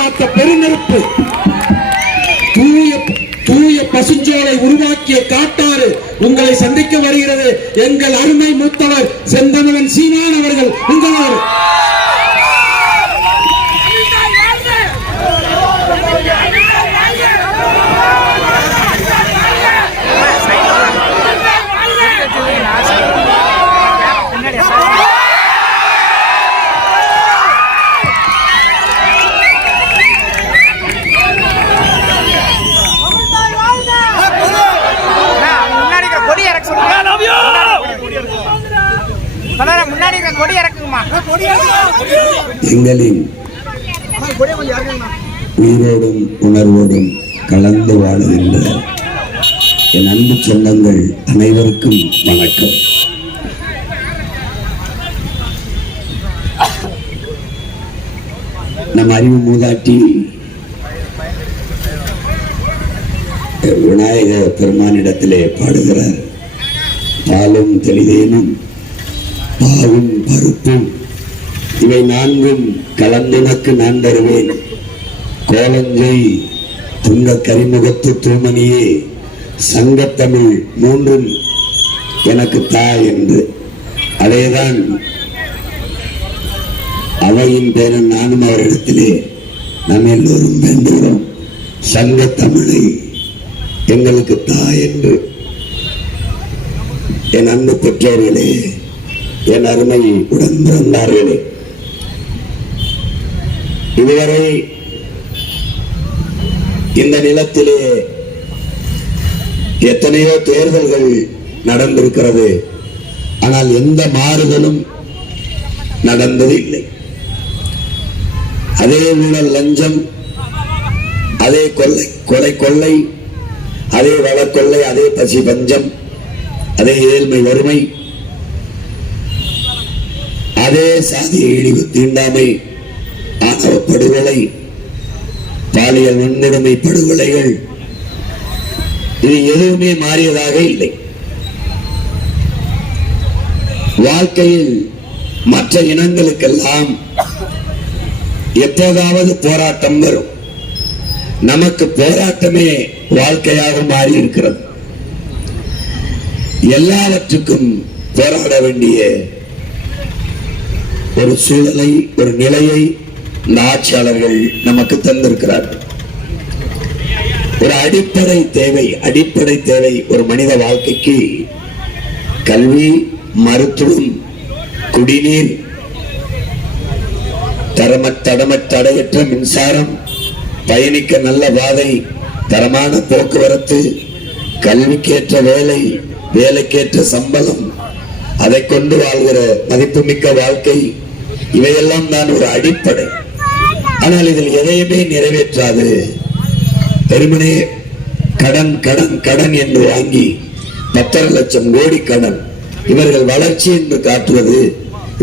காத்த பெருநெருப்பு, தூய பசுஞ்சோலை உருவாக்கிய காட்டாறு உங்களை சந்திக்க வருகிறது. எங்கள் அருமை மூத்தவர் செந்தமிழன் சீமான் அவர்கள் உங்களோடு. எங்களின் உயிரோடும் உணர்வோடும் கலந்து வாழுகின்ற என் அன்பு சொந்தங்கள் அனைவருக்கும் வணக்கம். நம் அறிவு மூதாட்டி விநாயக பெருமானிடத்திலே பாடுகிறார். பாலும் தெளிதேனும் பாவும் பருப்பும் இவை நான்கும் கலந்துனக்கு நான் தருவேன். கோலஞ்சை துங்க கரிமுகத்து தூமணியே சங்கத்தமிழ் மூன்றும் எனக்கு தா என்று. அதேதான் அவையின் பேரன் நானும் அவரிடத்திலே நாம் எல்லோரும் வேண்டுகிறோம். சங்கத்தமிழை எங்களுக்கு தா என்று. என் அன்பு பெற்றோர்களே, என் அருமை உடன் பிறந்தார்களே, இதுவரை இந்த நிலத்திலே எத்தனையோ தேர்தல்கள் நடந்திருக்கிறது. ஆனால் எந்த மாறுதலும் நடந்தது இல்லை. அதே ஊழல், லஞ்சம், அதே கொலை, அதே வளக்கொள்ளை, அதே பசி பஞ்சம், அதே ஏழ்மை வறுமை, அதே சாதி இழிவு தீண்டாமை, ஆணவ படுகொலை, பாலியல் வன்கொடுமை படுகொலைகள், இது எதுவுமே மாறியதாக இல்லை. வாழ்க்கையில் மற்ற இனங்களுக்கெல்லாம் எப்போதாவது போராட்டம் வரும். நமக்கு போராட்டமே வாழ்க்கையாக மாறி இருக்கிறது. எல்லாவற்றுக்கும் போராட வேண்டிய ஒரு சூழலை, ஒரு நிலையை இந்த ஆட்சியாளர்கள் நமக்கு தந்திருக்கிறார்கள். ஒரு அடிப்படை தேவை ஒரு மனித வாழ்க்கைக்கு கல்வி, மருத்துவம், குடிநீர், தடையற்ற மின்சாரம், பயணிக்க நல்ல பாதை, தரமான போக்குவரத்து, கல்விக்கேற்ற வேலை, வேலைக்கேற்ற சம்பளம், அதை கொண்டு வாழ்கிற மதிப்புமிக்க வாழ்க்கை, இவையெல்லாம் தான் ஒரு அடிப்படை. ஆனால் இதில் எதையுமே நிறைவேற்றாது பெருமனே கடன் கடன் கடன் என்று வாங்கி 10 லட்சம் கோடி கடன். இவர்கள் வளர்ச்சி என்று காட்டுவது,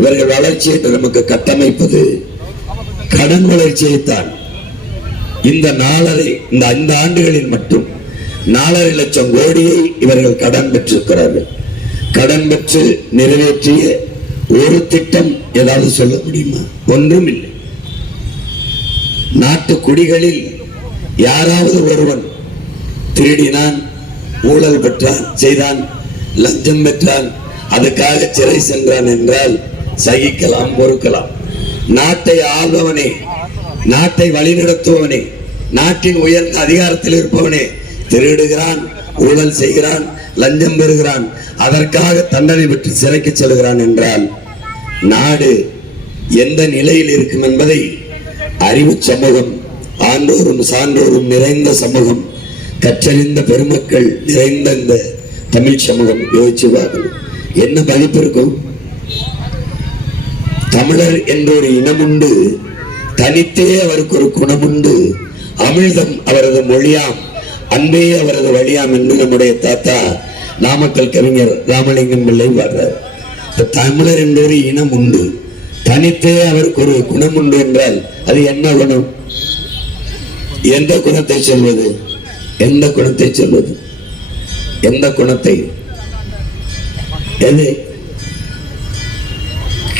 இவர்கள் வளர்ச்சி என்று நமக்கு கட்டமைப்பது கடன் வளர்ச்சியைத்தான். இந்த 5 ஆண்டுகளில் மட்டும் 4.5 லட்சம் கோடியை இவர்கள் கடன் பெற்றிருக்கிறார்கள். கடன் பெற்று நிறைவேற்றிய ஒரு திட்டம் ஏதாவது சொல்ல முடியுமா? ஒன்றும் இல்லை. நாட்டு குடிகளில் யாராவது ஒருவன் திருடினான், ஊழல் பெற்றான், செய்தான், லஞ்சம் பெற்றான், அதுக்காக சிறை சென்றான் என்றால் சகிக்கலாம், பொறுக்கலாம். நாட்டை ஆள்பவனே, நாட்டை வழிநடத்துபவனே, நாட்டின் உயர்ந்த அதிகாரத்தில் இருப்பவனே திருடுகிறான், ஊழல் செய்கிறான், லஞ்சம் பெறுகிறான், அதற்காக தண்டனை பெற்று சிறைக்கு செல்கிறான் என்றால் நாடு எந்த நிலையில் இருக்கும் என்பதை அறிவு சமூகம், ஆண்டோரும் சான்றோரும் நிறைந்த சமூகம், கற்றறிந்த பெருமக்கள் நிறைந்த இந்த தமிழ் சமூகம் யோசிச்சு பார்க்கணும். என்ன மதிப்பு இருக்கும்? தமிழர் என்ற ஒரு இனமுண்டு, தனித்தே அவருக்கு ஒரு குணமுண்டு, அமிழ்தம் அவரது மொழியாம், அன்பே அவரது வழியாம் என்று நம்முடைய தாத்தா நாமக்கல் கவிஞர் ராமலிங்கம் பிள்ளை வர்றார். தமிழர் என்ற ஒரு இனம் உண்டு, தனித்தே அவருக்கு ஒரு குணம் உண்டு என்றால் அது என்ன குணம்? எந்த குணத்தை சொல்வது? எந்த குணத்தை சொல்வது? எந்த குணத்தை? எது?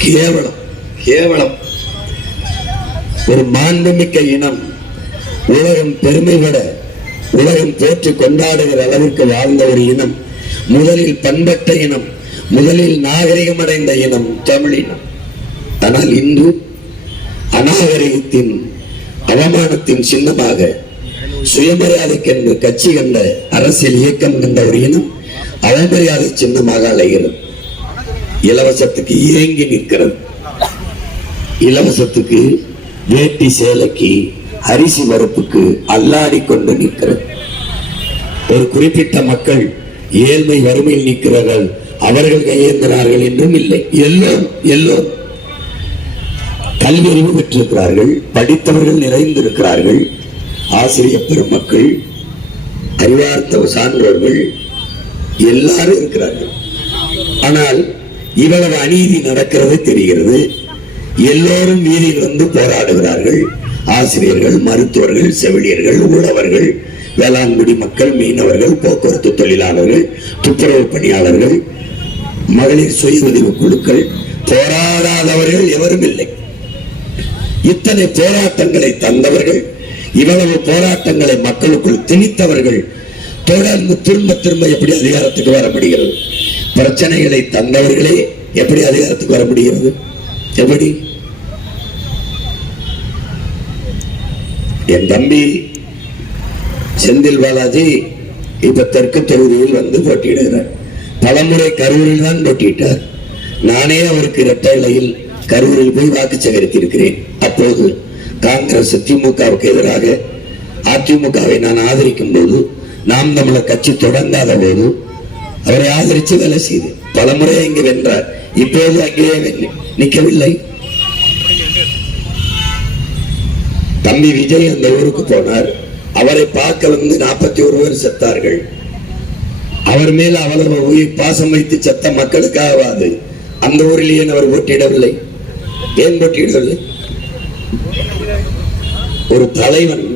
கேவலம். கேவலம். ஒரு மாண்புமிக்க இனம், உலகம் பெருமைப்பட, உலகம் போற்றி கொண்டாடுகிற அளவிற்கு வாழ்ந்த ஒரு இனம், முதலில் பண்பட்ட இனம், முதலில் நாகரிகம் அடைந்த இனம் தமிழ் இனம். ஆனால் இன்று அநாகரிகத்தின் அவமானத்தின் சின்னமாக சுயமரியாதைக்கென்று கட்சி கண்ட, அரசியல் இயக்கம் கண்ட ஒரு இனம் அவமரியாதை சின்னமாக அலைகிறது. இலவசத்துக்கு ஏங்கி நிற்கிறது. இலவசத்துக்கு, வேட்டி சேலைக்கு, அரிசி மறுப்புக்கு அல்லாடி கொண்டு நிற்கிறது. ஒரு குறிப்பிட்ட மக்கள் ஏழ்மை வறுமையில் நிற்கிறார்கள், அவர்கள் கையேந்தினார்கள் என்றும் இல்லை. எல்லோரும் கல்வி அறிவு பெற்றிருக்கிறார்கள், படித்தவர்கள் நிறைந்திருக்கிறார்கள், ஆசிரியர் பெருமக்கள், அறிவார்த்த சான்றோர்கள் எல்லாரும் இருக்கிறார்கள். ஆனால் இவ்வளவு அநீதி நடக்கிறது தெரிகிறது. எல்லோரும் வீதியில் வந்து போராடுகிறார்கள். ஆசிரியர்கள், மருத்துவர்கள், செவிலியர்கள், உழவர்கள், வேளாண்குடி மக்கள், மீனவர்கள், போக்குவரத்து தொழிலாளர்கள், துப்புரவு பணியாளர்கள், மகளிர் சுய உதவி குழுக்கள், போராடாதவர்கள் எவரும் இல்லை. இத்தனை போராட்டங்களை தந்தவர்கள், இவ்வளவு போராட்டங்களை மக்களுக்குள் திணித்தவர்கள் தொடர்ந்து திரும்ப திரும்ப எப்படி அதிகாரத்துக்கு வர முடிகிறது? பிரச்சனைகளை தந்தவர்களே எப்படி அதிகாரத்துக்கு வர முடிகிறது? எப்படி? என் தம்பி செந்தில் பாலாஜி இப்ப தெற்கு தொகுதியில் வந்து போட்டியிடுகிறார். பலமுறை கரூரில் தான் போட்டியிட்டார். நானே அவருக்கு இரட்டை இலையில் கரூரில் போய் வாக்கு சேகரித்திருக்கிறேன். அப்போது காங்கிரஸ் திமுகவுக்கு எதிராக அதிமுகவை நான் ஆதரிக்கும் போது, நாம் தமிழர் கட்சி தொடங்காத போது அவரை ஆதரித்து வேலை செய்து பலமுறை இங்கு வென்றார். இப்போது அங்கேயே நிற்கவில்லை. தம்பி விஜய் அந்த ஊருக்கு போனார். அவரை பார்க்க வந்து 41 பேர் செத்தார்கள். அவர் மேல அவ்வளவு உயிர் பாசம் வைத்து செத்த மக்களுக்காகவாது அந்த ஊரில் ஏன் அவர் போட்டியிடவில்லை? ஏன் போட்டியிடவில்லை? ஒரு தலைவன்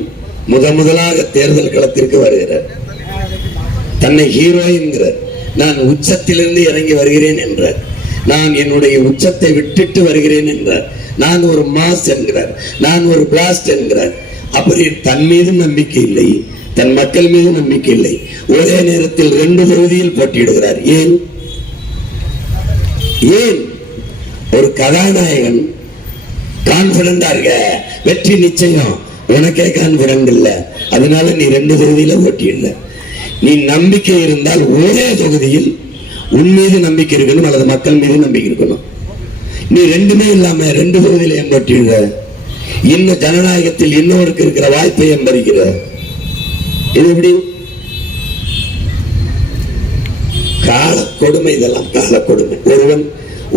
முதலாக தேர்தல் களத்திற்கு வருகிறார். தன்னை ஹீரோ என்கிறார். நான் உச்சத்திலிருந்து இறங்கி வருகிறேன் என்றார். நான் என்னுடைய உச்சத்தை விட்டுட்டு வருகிறேன் என்றார். நான் ஒரு மாஸ் என்கிறார். நான் ஒரு பிளாஸ்ட் என்கிறார். அப்படி தன் மீதும் நம்பிக்கை இல்லை, தன் மக்கள் மீது நம்பிக்கை இல்லை. ஒரே நேரத்தில் 2 தொகுதியில் போட்டியிடுகிறார். ஏன்? ஒரு கதாநாயகன் கான்பிடண்டா இருக்க, வெற்றி நிச்சயம், உனக்கே கான்பிடன்ட் இல்ல, அதனால நீ 2 தொகுதியில போட்டியிடல. நீ நம்பிக்கை இருந்தால் ஒரே தொகுதியில் உன் மீது நம்பிக்கை இருக்கணும், அல்லது மக்கள் மீது நம்பிக்கை இருக்கணும். நீ ரெண்டுமே இல்லாம 2 தொகுதியில ஏன் போட்டியிடுற? இன்னும் ஜனநாயகத்தில் இன்னொருக்கு இருக்கிற வாய்ப்பை எம்பறிக்கிற. இது எப்படி? கால கொடுமை, இதெல்லாம் கால கொடுமை. ஒருவன்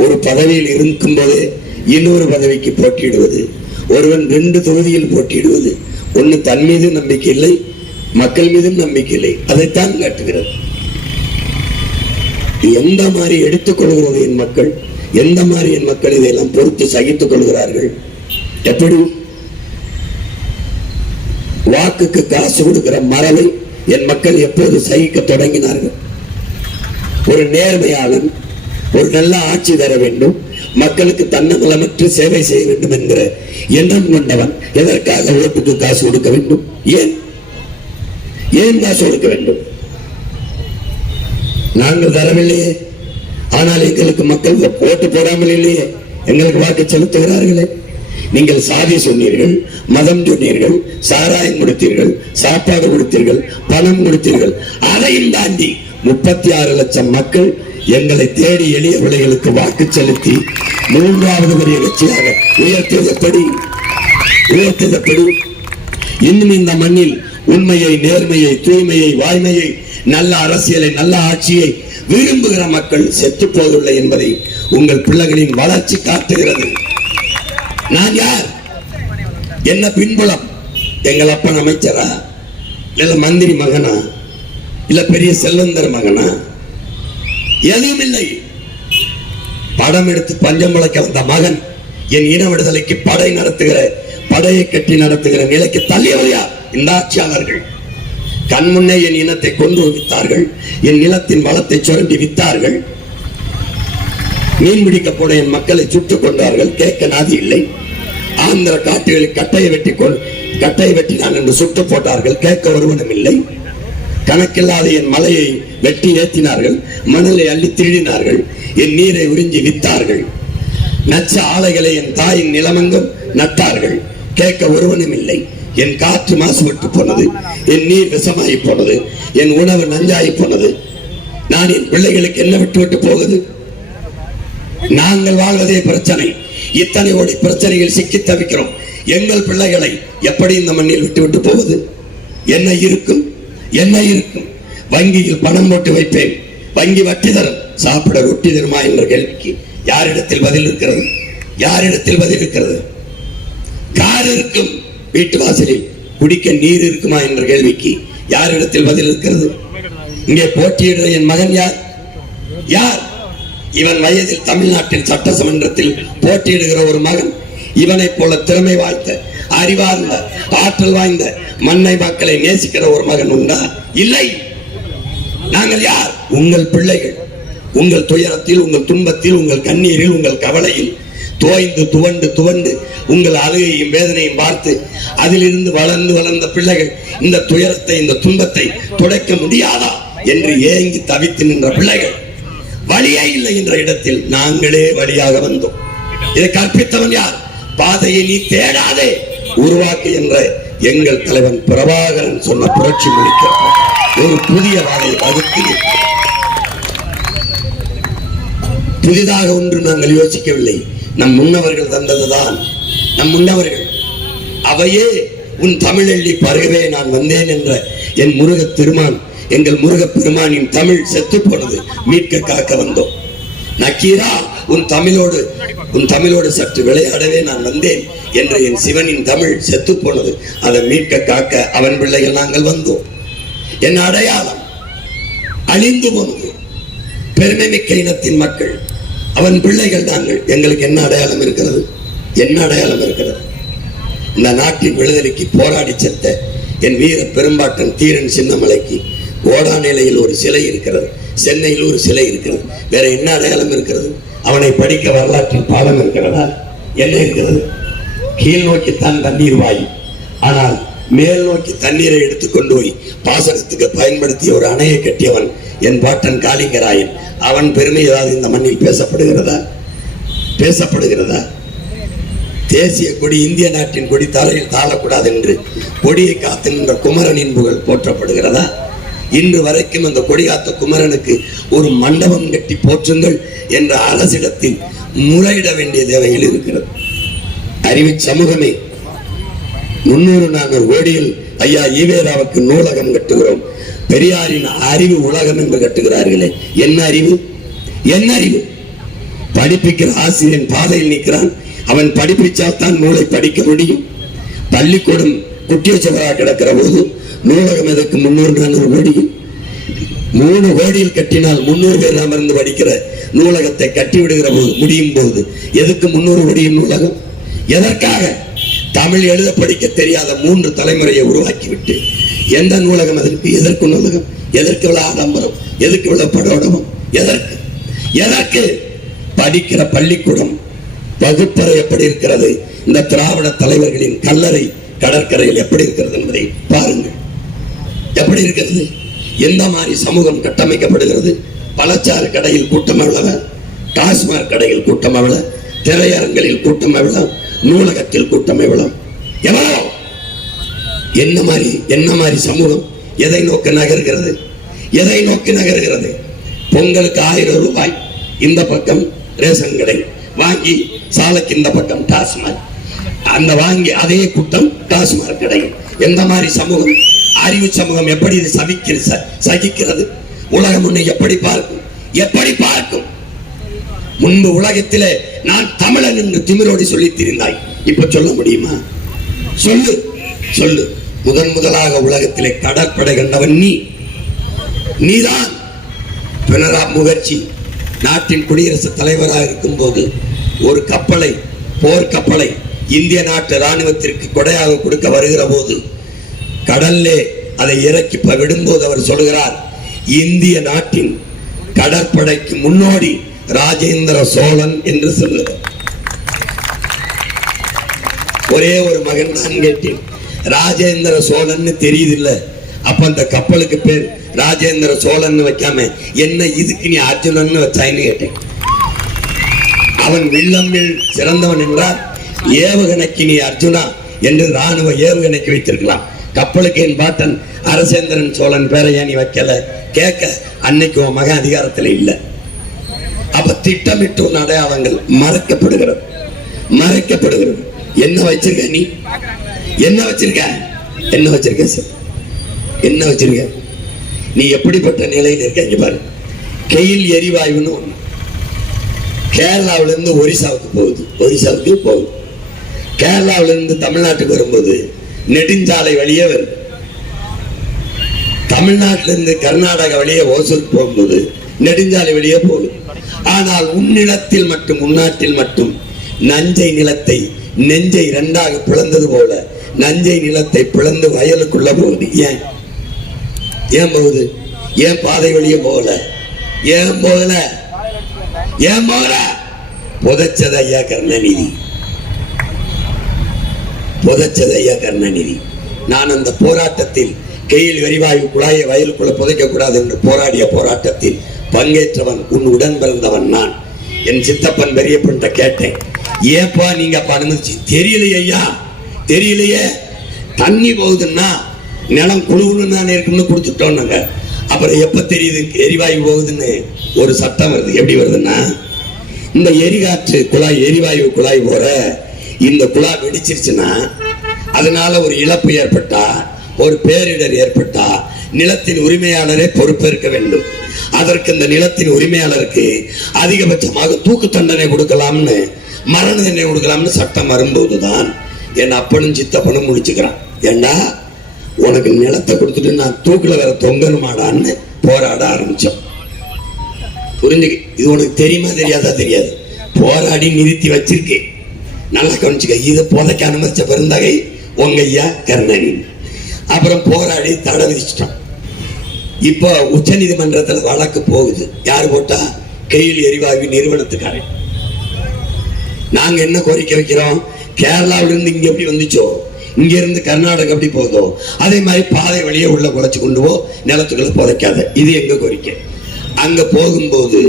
ஒரு பதவியில் இருக்கும் போதே இன்னொரு பதவிக்கு போட்டியிடுவது, ஒருவன் 2 தொகுதியில் போட்டியிடுவது, ஒன்னு தன் மீது நம்பிக்கை இல்லை, மக்கள் மீதும் நம்பிக்கை இல்லை. அதைத்தான் காட்டுகிறது. எந்த மாதிரி எடுத்துக் கொள்கிறது என் மக்கள்? எந்த மாதிரி என் மக்கள் இதையெல்லாம் பொறுத்து சகித்துக் கொள்கிறார்கள்? எப்படி? வாக்குக்கு காசு கொடுக்கிற மரபை என் மக்கள் எப்போது சகிக்க தொடங்கினார்கள்? ஒரு நேர்மையாளன், ஒரு நல்ல ஆட்சி தர வேண்டும், மக்களுக்கு தன்னலமற்று சேவை செய்ய வேண்டும் என்கிற எண்ணம் கொண்டவன் எதற்காக ஓட்டுக்கு காசு கொடுக்க வேண்டும்? ஏன் காசு கொடுக்க வேண்டும்? நாங்கள் தரவில்லையே, ஆனால் எங்களுக்கு மக்கள் ஓட்டு போடாமல் இல்லையே, எங்களுக்கு வாக்கு செலுத்துகிறார்களே. நீங்கள் சாதி சொன்னீர்கள், மதம் சொன்னீர்கள், சாராயம் கொடுத்தீர்கள், சாப்பாடு கொடுத்தீர்கள், பணம் கொடுத்தீர்கள். அதையும் தாண்டி 36 லட்சம் மக்கள் எங்களை தேடி எளிய விலைகளுக்கு வாக்கு செலுத்தி 3வது பெரிய கட்சியாக உயர்த்தியதப்படி. இன்னும் இந்த மண்ணில் உண்மையை, நேர்மையை, தூய்மையை, வாய்மையை, நல்ல அரசியலை, நல்ல ஆட்சியை விரும்புகிற மக்கள் செத்து போவதில்லை என்பதை உங்கள் பிள்ளைகளின் வளர்ச்சி காட்டுகிறது. நான் யார்? என்ன பின்புலம்? எங்கள் அப்பன் அமைச்சரா, இல்ல மந்திரி மகனா, இல்ல பெரிய செல்வந்தர் மகனா? எதுவும் இல்லை. படம் எடுத்து பஞ்சம் முளைக்க வந்த மகன் என் இன விடுதலைக்கு படை நடத்துகிற, படையை கட்டி நடத்துகிற நிலைக்கு தள்ளியவையா இந்த ஆட்சியாளர்கள்? கண்முன்னே என் இனத்தை கொண்டு வித்தார்கள், என் நிலத்தின் வளத்தை சுரண்டி வித்தார்கள். மீன் பிடிக்க போன என் மக்களை சுட்டுக் கொண்டார்கள், கேட்க நாதி இல்லை. ஆந்திர காட்டுகளில் கட்டையை வெட்டினான் என்று சுட்டு போட்டார்கள். கேட்க ஒருவனும் இல்லை. கணக்கில்லாத என் மலையை வெட்டி ஏற்றினார்கள். மணலை அள்ளி திருடினார்கள். என் நீரை உறிஞ்சி வித்தார்கள். நச்ச ஆலைகளை என் தாயின் நிலமங்கும் நட்டார்கள். கேட்க ஒருவனும் இல்லை. என் காற்று மாசுபட்டு போனது. என் நீர் விஷமாகி போனது. என் உணவு நஞ்சாகி போனது. நான் என் பிள்ளைகளுக்கு என்ன விட்டு போகுது? நாங்கள் வாழ்வதே பிரச்சனை. இத்தனை கோடி பிரச்சனைகள் சிக்கி தவிக்கிறோம். எங்கள் பிள்ளைகளை எப்படி இந்த மண்ணில் விட்டு போவது? என்ன இருக்கும்? என்ன இருக்கும்? வங்கியில் பணம் போட்டு வைப்பேன், வங்கி வட்டி தரும், சாப்பிட ரொட்டி தருமா என்ற கேள்விக்கு யாரிடத்தில் பதில் இருக்கிறது? யாரிடத்தில் பதில் இருக்கிறது? கார் இருக்கும் வீட்டு வாசலில், குடிக்க நீர் இருக்குமா என்ற கேள்விக்கு யாரிடத்தில் பதில் இருக்கிறது? இங்கே போட்டியிடுற என் மகன் யார்? யார்? இவன் வயதில் தமிழ்நாட்டில் சட்டசமன்றத்தில் போட்டியிடுகிற ஒரு மகன். இவனை போல திறமை வாய்ந்த, அறிவார்ந்த, ஆற்றல் வாய்ந்த, மண்ணை மக்களை நேசிக்கிற ஒரு மகன் உண்டா? இல்லை. நாங்கள் யார்? உங்கள் பிள்ளைகள். உங்கள் துயரத்தில், உங்கள் துன்பத்தில், உங்கள் கண்ணீரில், உங்கள் கவலையில் தோய்ந்து துவண்டு உங்கள் அழுகையும் வேதனையும் பார்த்து அதிலிருந்து வளர்ந்த பிள்ளைகள் இந்த துயரத்தை, இந்த துன்பத்தை துடைக்க முடியாதா என்று ஏங்கி தவித்து நின்ற பிள்ளைகள். வழியே இல்லை என்ற இடத்தில் நாங்களே வழியாக வந்தோம். இதை கற்பித்தவன் யார்? பாதையை நீ தேடாதே, உருவாக்கு என்ற எங்கள் தலைவன் பிரபாகரன் சொன்ன புரட்சி மொழிக்க ஒரு புதிய பாதையை வகுத்து புதிதாக ஒன்று நாங்கள் யோசிக்கவில்லை. நம் முன்னவர்கள் தந்ததுதான். நம் முன்னவர்கள் அவையே உன் தமிழெள்ளி பருகவே நான் வந்தேன் என்ற என் முருக திருமான், எங்கள் முருக பெருமானின் தமிழ் செத்து போனது, மீட்க காக்க வந்தோம். நக்கீரா உன் தமிழோடு சற்று விளையாடவே நான் வந்தேன் என்ற என் சிவனின் தமிழ் செத்து போனது, அதை மீட்க காக்க அவன் பிள்ளைகள் நாங்கள் வந்தோம். என் அடையாளம் அழிந்து போனது. பெருமை மிக்க இனத்தின் மக்கள் அவன் பிள்ளைகள் நாங்கள். எங்களுக்கு என்ன அடையாளம் இருக்கிறது? என்ன அடையாளம் இருக்கிறது? இந்த நாட்டின் விடுதலைக்கு போராடி செத்த என் வீர பெரும்பாட்டன் தீரன் சின்னமலைக்கு ஓடாநிலையில் ஒரு சிலை இருக்கிறது, சென்னையில் ஒரு சிலை இருக்கிறது. வேற என்ன அடையாளம் இருக்கிறது? அவனை படிக்க வரலாற்றில் பாடம் இருக்கிறதா? என்ன இருக்கிறது? கீழ் நோக்கித்தான் தண்ணீர் வாயும், ஆனால் மேல் நோக்கி தண்ணீரை எடுத்துக்கொண்டு போய் பாசனத்துக்கு பயன்படுத்திய ஒரு அணையை கட்டியவன் என் பாட்டன் காளிங்கராயன். அவன் பெருமை ஏதாவது இந்த மண்ணில் பேசப்படுகிறதா? பேசப்படுகிறதா? தேசிய கொடி, இந்திய நாட்டின் கொடி தலையில் தாழக்கூடாது என்று கொடியை காத்து நின்ற குமரனின் புகழ் போற்றப்படுகிறதா? இன்று வரைக்கும் அந்த கொடி காத்த குமரனுக்கு ஒரு மண்டபம் கட்டி போற்றுங்கள் என்ற அரசிடத்தில் முறையிட வேண்டிய தேவையில் இருக்கிறது. அறிவு சமூகமே, 300-400 கோடியில் ஐயா ஈவேராவுக்கு நூலகம் கட்டுகிறோம். பெரியாரின் அறிவு உலகம் என்று கட்டுகிறார்களே, என்ன அறிவு? என்ன அறிவு? படிப்பிக்கிற ஆசிரியன் பாதையில் நிற்கிறான். அவன் படிப்பிச்சால் தான் நூலை படிக்க முடியும். பள்ளிக்கூடம் குட்டியச்சவராக கிடக்கிற போது நூலகம் எதற்கு 300-400 கோடியில்? 3 கோடியில் கட்டினால் 300 பேர் அமர்ந்து படிக்கிற நூலகத்தை கட்டி விடுகிற போது முடியும் போது எதுக்கு 300 கோடியின் நூலகம்? எதற்காக? தமிழ் எழுத படிக்க தெரியாத 3 தலைமுறையை உருவாக்கிவிட்டு எந்த நூலகம் அதற்கு? எதற்கு நூலகம்? எதற்கு இவ்வளவு ஆடம்பரம்? எதற்கு இவ்வளவு படோடமும்? எதற்கு? படிக்கிற பள்ளிக்கூடம் வகுப்பறை எப்படி இருக்கிறது? இந்த திராவிட தலைவர்களின் கல்லறை கடற்கரையில் எப்படி இருக்கிறது என்பதை பாருங்கள். எப்படி இருக்கிறது? எந்த மாதிரி சமூகம் கட்டமைக்கப்படுகிறது? பழச்சாறு கடையில் கூட்டம் எவ்வளவு? டாஸ்மாக் கடையில் கூட்டம் எவ்வளவு? திரையரங்களில் கூட்டம் எவ்வளவு? நூலகத்தில் கூட்டம் எவ்வளவு? எவ்வளவு? என்ன மாதிரி சமூகம்? எதை நோக்கி நகர்கிறது? எதை நோக்கி நகர்கிறது? பொங்கலுக்கு 1000 ரூபாய் இந்த பக்கம் ரேஷன் கடை வாங்கி, சாலைக்கு இந்த பக்கம் டாஸ்மாக், அந்த வாங்கி அதே கூட்டம் டாஸ்மாக் கடை. எந்த மாதிரி சமூகம்? அறிவு சமூகம் எப்படி இது சகிக்கிறது? உலகம் உன்னை எப்படி பார்க்கும்? எப்படி பார்க்கும்? முன்பு உலகத்திலே நான் தமிழன் என்று திமிரோடு சொல்லி திரிந்தாய். இப்ப சொல்ல முடியுமா? சொல்லு. முதலாக உலகத்திலே கடற்படை கண்டவன் நீதான். பினராப் முகர்ஜி நாட்டின் குடியரசுத் தலைவராக இருக்கும் போது ஒரு கப்பலை, போர்க்கப்பலை இந்திய நாட்டு ராணுவத்திற்கு கொடையாக கொடுக்க வருகிற போது கடல்லே அதை இறக்கி விடும்போது அவர் சொல்கிறார், இந்திய நாட்டின் கடற்படைக்கு முன்னோடி ராஜேந்திர சோழன் என்று சொல்லுகிறார். ஒரே ஒரு மகன் தான் கேட்டேன். ராஜேந்திர சோழன் தெரியுது இல்ல, அப்ப அந்த கப்பலுக்கு பேர் ராஜேந்திர சோழன் வைக்காம என்ன இதுக்கு நீ அர்ஜுனன் வச்சாயின்னு கேட்டேன். அவன் வில்லம்பில் சிறந்தவன் என்றால் ஏவுகணைக்கு நீ அர்ஜுனா என்று ராணுவ ஏவுகணைக்கு வைத்திருக்கலாம். கப்பலுக்கு என் பாட்டன் அரசேந்திரன் சோழன் பேரை ஏன் நீ வைக்கல கேட்க, அன்னைக்கு உன் மகன் அதிகாரத்தில் இல்லை. அப்ப திட்டமிட்டு உன் அடையாளங்கள் மறைக்கப்படுகிறது. என்ன வச்சிருக்க நீ? என்ன வச்சிருக்க? என்ன வச்சிருக்க சார்? என்ன வச்சிருக்க? நீ எப்படிப்பட்ட நிலையில் இருக்க? இங்க பாரு, கெயில் எரிவாயுன்னு ஒண்ணு கேரளாவில இருந்து ஒரிசாவுக்கு போகுது. கேரளாவில இருந்து தமிழ்நாட்டுக்கு வரும்போது நெடுஞ்சாலை வழியே வருது. தமிழ்நாட்டிலிருந்து கர்நாடக வழியே ஓசூர் போகும்போது நெடுஞ்சாலை வழியே போகுது. ஆனால் உன்னிடத்தில் மட்டும், உன்னாட்டில் மட்டும் நஞ்சை நிலத்தை நெஞ்சை இரண்டாக பிளந்தது போல நஞ்சை நிலத்தை பிளந்து வயலுக்குள்ள போகுது. ஏன் போகுது? ஏன் பாதை வழியே போகல? ஏன் போகல? புதைச்சது ஐயா கருணாநிதி. நான் அந்த போராட்டத்தில் கெயில் எரிவாயு குழாயை வயலுக்குள்ள புதைக்க கூடாது என்று போராடிய போராட்டத்தில் பங்கேற்றவன், உன் உடன் பிறந்தவன் நான். என் சித்தப்பன் பெரியப்பன் கேட்டேன், ஏப்பா நீங்க அப்ப அனுமதிச்சு? தெரியலையே ஐயா, தெரியலையே. தண்ணி போகுதுன்னா நிலம் குழுன்னு இருக்குன்னு கொடுத்துட்டோம் நாங்க. அப்புறம் எப்ப தெரியுது எரிவாயு போகுதுன்னு? ஒரு சட்டம் வருது. எப்படி வருதுன்னா, இந்த எரிகாற்று குழாய், எரிவாயு குழாய் போற இந்த குழாய் வெடிச்சிருச்சுன்னா, அதனால ஒரு இழப்பு ஏற்பட்டா, ஒரு பேரிடர் ஏற்பட்டா நிலத்தின் உரிமையாளரே பொறுப்பேற்க வேண்டும். அதற்கு இந்த நிலத்தின் உரிமையாளருக்கு அதிகபட்சமாக தூக்கு தண்டனை கொடுக்கலாம்னு, மரண தண்டனை கொடுக்கலாம்னு சட்டம் வரும்போதுதான் என் அப்பனும் சித்தப்பனும் முடிச்சுக்கிறான். ஏண்டா உனக்கு நிலத்தை கொடுத்துட்டு நான் தூக்குல வேற தொங்கணுமாடான்னு போராட ஆரம்பிச்சோம். புரிஞ்சுக்க, இது உனக்கு தெரியுமா தெரியாதா? தெரியாது. போராடி நிறுத்தி வச்சிருக்கேன், நல்லா கவனிச்சுக்க. இதை புதைக்க அனுமதிச்ச பெருந்தகை உங்க ஐயா கருணாநிதி. அப்புறம் போராடி தடை விதிச்சிட்டோம். இப்போ உச்ச நீதிமன்றத்தில் வழக்கு போகுது. யார் போட்டா? கெயில் எரிவாயு நிறுவனத்துக்காரன். நாங்க என்ன கோரிக்கை வைக்கிறோம்? கேரளாவிலிருந்து இங்க எப்படி வந்துச்சோ, இங்க இருந்து கர்நாடகா எப்படி போகுதோ அதே மாதிரி பாதை வழியே உள்ள குறைச்சு கொண்டு போ, நிலத்துக்குள்ள புதைக்காத. இது எங்க கோரிக்கை. அங்க போகும்போது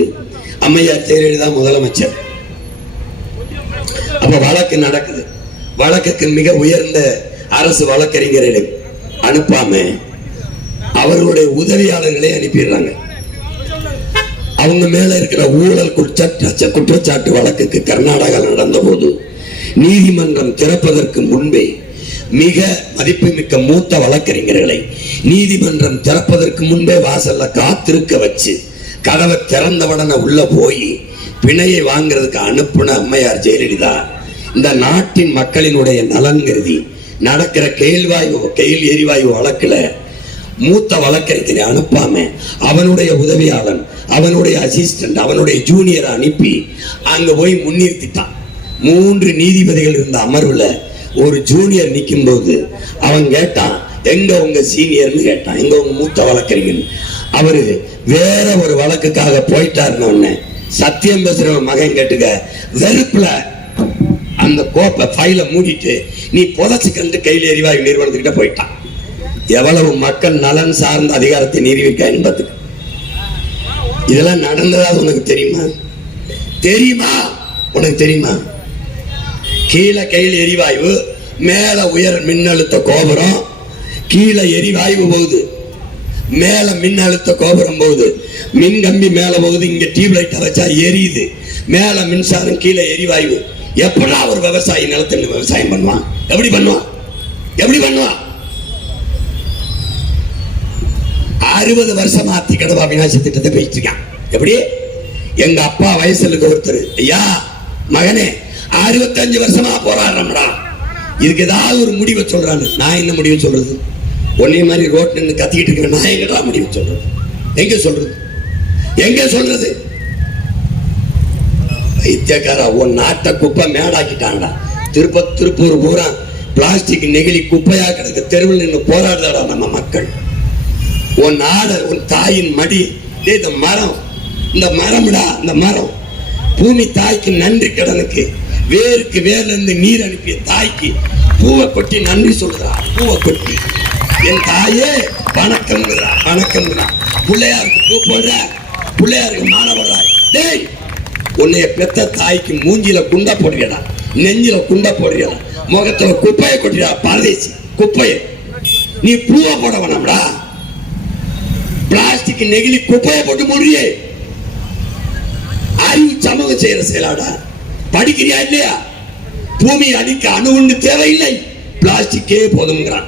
அம்மையார் ஜெயலலிதா முதலமைச்சர். அப்ப வழக்கு நடக்குது. வழக்குக்கு மிக உயர்ந்த அரசு வழக்கறிஞர்களை அனுப்பாம அவர்களுடைய உதவியாளர்களை அனுப்பிடுறாங்க. அவங்க மேல இருக்கிற ஊழல் குற்றச்சாட்டு வழக்குக்கு கர்நாடகா நடந்த போது நீதிமன்றம் திறப்பதற்கு முன்பே மிக மதிப்புமிக்க மூத்த வழக்கறிஞர்களை நீதிமன்றம் திறப்பதற்கு முன்பே வாசல்ல காத்திருக்க வச்சு கதவை திறந்தவுடனே உள்ள போய் பிணையை வாங்குறதுக்கு அனுப்புன அம்மையார் ஜெயலலிதா இந்த நாட்டின் மக்களினுடைய நலன் கருதி நடக்கிற கெயில் எரிவாயு வழக்குல மூத்த வழக்கறிஞரை அனுப்பாம அவனுடைய உதவியாளன், அவனுடைய அசிஸ்டன்ட், அவனுடைய ஜூனியரை அனுப்பி அங்க போய் முன்னிறுத்திட்டான். 3 நீதிபதிகள் இருந்த அமர்வுல ஒரு ஜூனியர் நிற்கும் போது அவன் கேட்டான், எங்க உங்க சீனியர்னு கேட்டான், எங்க உங்க மூத்த வழக்கறிஞர். அவரு வேற ஒரு வழக்குக்காக போயிட்டாருன்னு சத்தியம் பேசுறவன் மகன் கேட்டுக்க வெறுப்புல அந்த கோப்பை ஃபைல மூடிட்டு நீ புதைச்சுக்கிட்டு கையில் எரிவாயு நிறுவனத்துக்கிட்ட போயிட்டான். எவ்வளவு மக்கள் நலன் சார்ந்த அதிகாரத்தை நிரூபிக்க என்பதுக்கு. இதெல்லாம் நடந்ததா உனக்கு தெரியுமா? உனக்கு தெரியுமா? கீழே கையில் எரிவாயு, மேல உயர் மின்னழுத்த கோபுரம், கீழே எரிவாயு போகுது, மேல மின்னழுத்த கோபுரம் போகுது, மின் கம்பி மேல போகுது, இங்க டியூப்லைட்டை வச்சா எரியுது, மேல மின்சாரம், கீழே எரிவாயு. எப்படா ஒரு விவசாயி நிலத்தில் விவசாயம் பண்ணுவான்? எப்படி பண்ணுவான்? 60 வருஷமா அத்திக்கடவா அவிநாசி திட்டத்தை போயிட்டு இருக்கான். எப்படி? எங்க அப்பா வயசுல இருக்க ஒருத்தர், ஐயா மகனே 65 வருஷமா போராடுறா, இதுக்கு ஏதாவது ஒரு முடிவை சொல்றான்னு. நான் என்ன முடிவு சொல்றது? ஒன்னே மாதிரி ரோட்ல நின்று கத்திக்கிட்டு இருக்கேன், நான் எங்கடா முடிவு சொல்றது? எங்க சொல்றது? வைத்தியக்காரா, உன் நாட்டை குப்பை மேடாக்கிட்டான்டா. திருப்பூர் பூரா பிளாஸ்டிக் நெகிழி குப்பையா கிடக்கு, தெருவில் நின்று போராடுறா நம்ம மக்கள். உன் நாட, உன் தாயின் மடி, இந்த மரம், இந்த மரம் பூமி தாய்க்கு நன்றி கடனுக்கு, வேருக்கு வேர்ல இருந்து நீர் அனுப்பிய தாய்க்கு பூவை கொட்டி நன்றி சொல்றா, பூவை கொட்டி என் தாயே வணக்கம்ங்கிறா, வணக்கம்ங்கிறா. பிள்ளையாருக்கு பூ போடுற, பிள்ளையாருக்கு மாலை போடுறா. டேய், உன்னைய பெத்த தாய்க்கு மூஞ்சில குண்டா போடுறியடா, நெஞ்சில குண்டா போடுறியடா, முகத்துல குப்பையை கொட்டிடா, பரதேசி குப்பையை. நீ பூவை போட வேணாம்டா, பிளாஸ்டிக் நெகிழி குப்பையை போட்டு முடியே. அறிவு சமூகம் செய்யற செயலாடா. படிக்கிறியா இல்லையா? பூமி அழிக்க அணு ஒன்று தேவையில்லை, பிளாஸ்டிக்கே போதுங்கிறான்.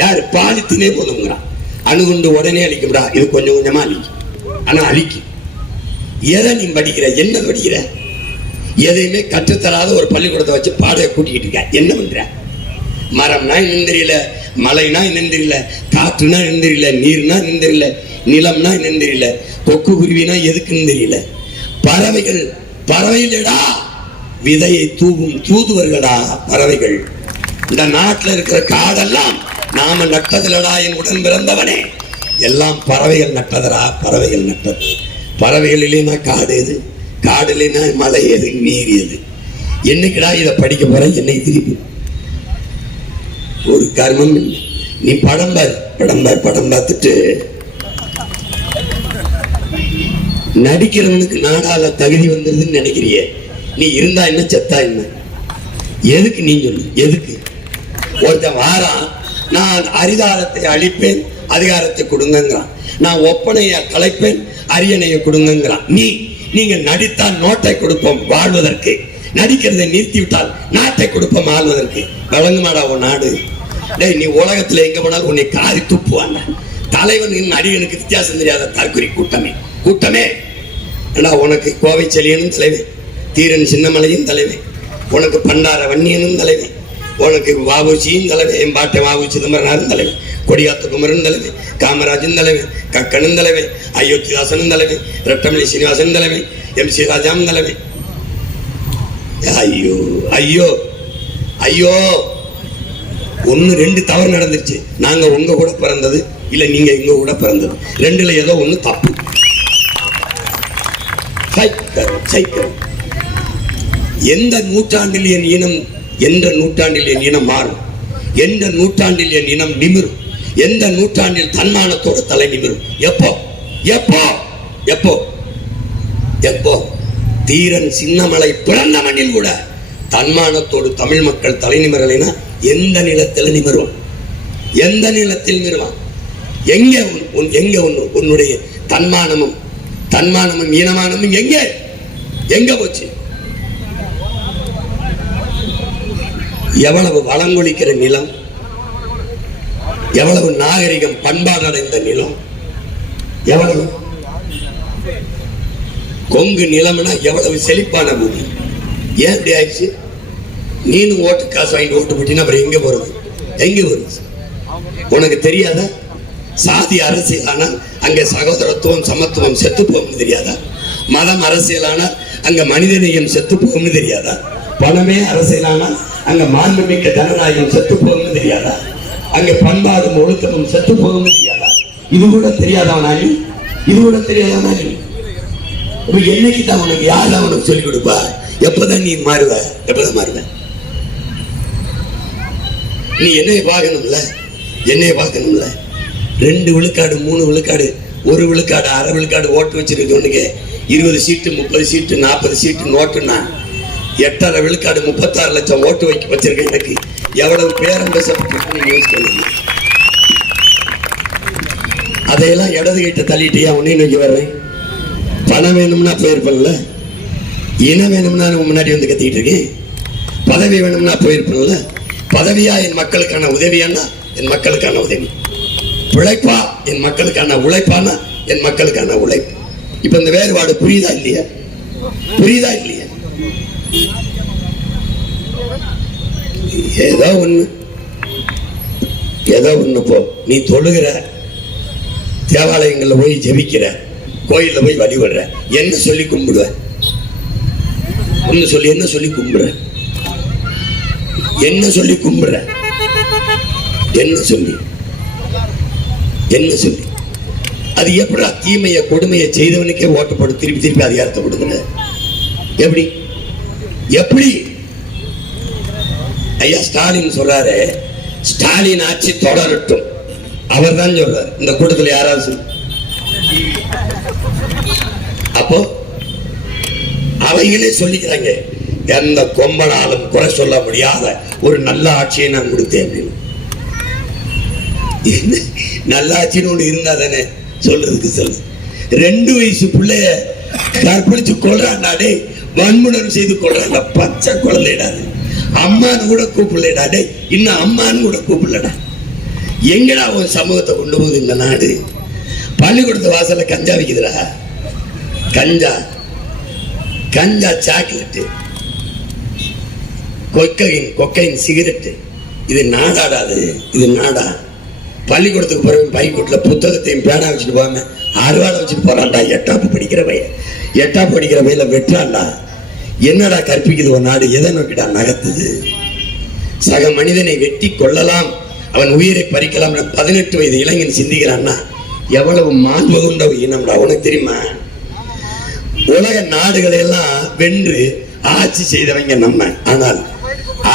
யாரு? பாலித்தீனே போதுங்கிறான். அணு கொண்டு உடனே அழிக்கும்டா, இது கொஞ்சம் கொஞ்சமா அழிக்கும், ஆனா அழிக்கும். எதை நீ படிக்கிற? என்ன படிக்கிற? எதையுமே கற்றுத்தராத ஒரு பள்ளிக்கூடத்தை வச்சு பாடையை கூட்டிக்கிட்டு இருக்க. என்ன பண்ற? மரம்னா என்னன்னு தெரியல, மலைனா என்னன்னு தெரியல, காற்றுனா என்னன்னு தெரியல, நீர்னா என்னன்னு தெரியல, நிலம்னா என்னன்னு தெரியல, கொக்கு குருவினா எதுக்குன்னு தெரியல. பறவைகள் பறவைகளடா, விதையை தூவும் தூதுவர்களா பறவைகள். இந்த நாட்டில் இருக்கிற காடெல்லாம் நாம நட்டதிலடா என் உடன் பிறந்தவனே. எல்லாம் பறவைகள் நட்டதரா, பறவைகள் நட்டது. பறவைகள் இல்லைன்னா காடு எது? காடு இல்லைன்னா மலை எது? நீர் எது? என்னைக்குடா இதை படிக்க போற? என்னை திருப்பி ஒரு கர்மம் இல்லை. நீ படம் பார், படம் பார், படம் பார்த்துட்டு நடிக்கிறவனுக்கு நாடால தகுதி வந்துருதுன்னு நினைக்கிறியே. நீ இருந்தா என்ன, செத்தா என்ன? எதுக்கு நீ சொல்லு? எதுக்கு? ஒருத்தன் வாரான், நான் அதிகாரத்தை அழிப்பேன், அதிகாரத்தை கொடுங்கிறான். நான் ஒப்பனையை கலைப்பேன், அரியணையை கொடுங்கிறான். நீங்க நடித்தால் நோட்டை கொடுப்போம் வாழ்வதற்கு, நடிக்கிறதை நிறுத்தி விட்டால் நாட்டை கொடுப்போம் ஆள்வதற்கு. வழங்குமாடா உன் நாடு? டேய், நீ உலகத்துல எங்க போனாலும் உன்னை காரி துப்புவாங்க. தலைவன் நடிகனுக்கு வித்தியாசம் தெரியாத தற்கொலை கூட்டமே, கூட்டமே. உனக்கு கோவை செலியனும் தலைவன், தீரன் சின்னமலையும் தலைவன், உனக்கு பண்டார வன்னியனும் தலைவன், உனக்கு வாபூசியும் தலைவன், என் பாட்டை வாபு சிதம்பரனாரும் தலைவன், கொடியாத்த குமரன் தலைவன், காமராஜன் தலைவன், கக்கனும் தலைவன், அயோத்திதாசனும் தலைவன், ரெட்டமலை சீனிவாசன் தலைவன், MC ராஜாம் தலைவன். ஐயோ ஐயோ ஐயோ, 1-2 தவறு நடந்துருச்சு. நாங்க உங்க கூட பிறந்தது இல்ல, நீங்க எங்க கூட பிறந்தது, 2ல ஏதோ ஒண்ணு தப்பு. எந்த நூற்றாண்டில் என் இனம், எந்த நூற்றாண்டில் என் இனம் மாறும், எந்த நூற்றாண்டில் என் இனம் நிமிரும், எந்த நூற்றாண்டில் தன்மானத்தோட தலை நிமிரும்? எப்போ எப்போ எப்போ எப்போ? தீரன் சின்னமலை பிறந்த மண்ணில் கூட தன்மானத்தோடு தமிழ் மக்கள் தலை நிமிரலைன்னா எந்த நிலத்தில் நிமிருவான்? எந்த நிலத்தில் நிமிருவான்? எங்க எங்க உன்னுடைய தன்மானமும் ஈனமானமும் எங்கே எங்க போச்சு? எவ்வளவு வளங்கொழிக்கிற நிலம், எவ்வளவு நாகரிகம் பண்பாடு அடைந்த நிலம், எவ்வளவு கொங்கு நிலம்னா எவ்வளவு செழிப்பான பூமி. ஏன் இப்படி ஆயிடுச்சு? நீனும் ஓட்டு காசு வாங்கிட்டு ஓட்டு போட்டீங்கன்னா அப்புறம் எங்க போறது? எங்க வருது? உனக்கு தெரியாதா? சாதி அரசியலானால் அங்க சகோதரத்துவம் சமத்துவம் செத்து போகும்னு தெரியாதா? மதம் அரசியலானால் அங்க மனிதநேயம் செத்து போகும்னு தெரியாதா? பணமே அரசியலானால் அங்க மாண்புமிக்க ஜனநாயகம் செத்து போகும்னு தெரியாதா? அங்க பண்பாடும் ஒழுக்கமும் செத்து போகும்னு தெரியாதா? இது கூட தெரியாதவனா நீ? இது கூட தெரியாதவனா நீ? என்னைக்கு தான் உனக்கு யார் தான் உனக்கு சொல்லிக் கொடுப்பா? எப்பதான் நீ மாறுவ? எப்பதான் மாறுவ? நீ என்னைய பார்க்கணும்ல, என்னைய பார்க்கணும்ல. 2 விழுக்காடு 3 விழுக்காடு 1 விழுக்காடு அரை விழுக்காடு ஓட்டு வச்சிருக்கவனுக்கு 20 சீட்டு 30 சீட்டு 40 சீட்டு நோட்டுன்னா 8.5 விழுக்காடு 36 லட்சம் ஓட்டு வச்சிருக்க எனக்கு எவ்வளவு பேரம் பேசப்பட்டிருக்கு நீங்க யோசிக்க. அதையெல்லாம் இடது கைட்ட தள்ளிட்டியா உன்னை நோக்கி வர்றேன். பணம் வேணும்னா போயிருப்பேன்ல, இனம் வேணும்னா முன்னாடி வந்து கத்திக்கிட்டு இருக்கேன். பதவி வேணும்னா போயிருப்பேன்ல. பதவியா என் மக்களுக்கான உதவியானா என் மக்களுக்கான உதவி, உழைப்பா என் மக்களுக்கான உழைப்பானா என் மக்களுக்கான உழைப்பு. இப்ப இந்த வேறுபாடு புரியுதா இல்லையா? புரியுதா இல்லையா? ஏதோ ஒண்ணு போ. நீ தொழுகிற, தேவாலயங்கள்ல போய் ஜெபிக்கிற, கோயில்ல போய் வழிபடுற, என்ன சொல்லி கும்பிடுவ? ஒன்னு சொல்லி என்ன சொல்லி கும்பிடுற? என்ன சொல்லி கும்பிடுற? என்ன சொல்லி அது எப்படி? தீமையை கொடுமையை செய்தவனுக்கே ஓட்டு போட்டு திருப்பி அதிகாரத்தை கொடுக்குற. எப்படி எப்படி ஐயா ஸ்டாலின் சொல்றாரு, ஸ்டாலின் ஆட்சி தொடரட்டும். அவர் தான் சொல்றாரு. இந்த கூட்டத்தில் யாராவது சொல்லு. அப்போ அவங்களே சொல்லிக்கிறாங்க, எந்த கொம்பனாலும் குறை சொல்ல முடியாத ஒரு நல்ல ஆட்சியை நான் கொடுத்தேன் அப்படின்னு. நல்ல ஆட்சின்னு ஒண்ணு இருந்தா தானே சொல்றதுக்கு சொல்லு. 2 வயசு பிள்ளைய கற்பழிச்சு கொள்றாண்டே, வன்முணர்வு செய்து கொள்றாங்க. பச்சை குழந்தைடாது, அம்மான்னு கூட கூப்பிடலடா, இன்னும் அம்மான்னு கூட கூப்பிடலடா. எங்கடா ஒரு சமூகத்தை கொண்டு போகுது இந்த நாடு? பள்ளிக்கூடத்து வாசல்ல கஞ்சா விக்குதுடா. கஞ்சா கஞ்சா சாக்லேட்டு, கொக்கைன் சிகரெட்டு. இது நாடாடாது, இது நாடா? பள்ளிக்கூடத்துக்கு போறவன் பைக்கூட்டில் புத்தகத்தையும் பேனா வச்சுட்டு போகாம அறுவாடை வச்சுட்டு போறான்டா. 8ஆம் படிக்கிற பையன், 8ஆம் படிக்கிற பையில வெட்டுறான்டா. என்னடா கற்பிக்குது ஒரு நாடு? எதை நோக்கிடா நகர்த்துது? சக மனிதனை வெட்டி கொள்ளலாம், அவன் உயிரை பறிக்கலாம். 18 வயது இளைஞன் சிந்திக்கிறான்னா எவ்வளவு மாண்பு கொண்ட இனம்டா. உனக்கு தெரியுமா? உலக நாடுகளை எல்லாம் வென்று ஆட்சி செய்தவங்க நம்ம. ஆனால்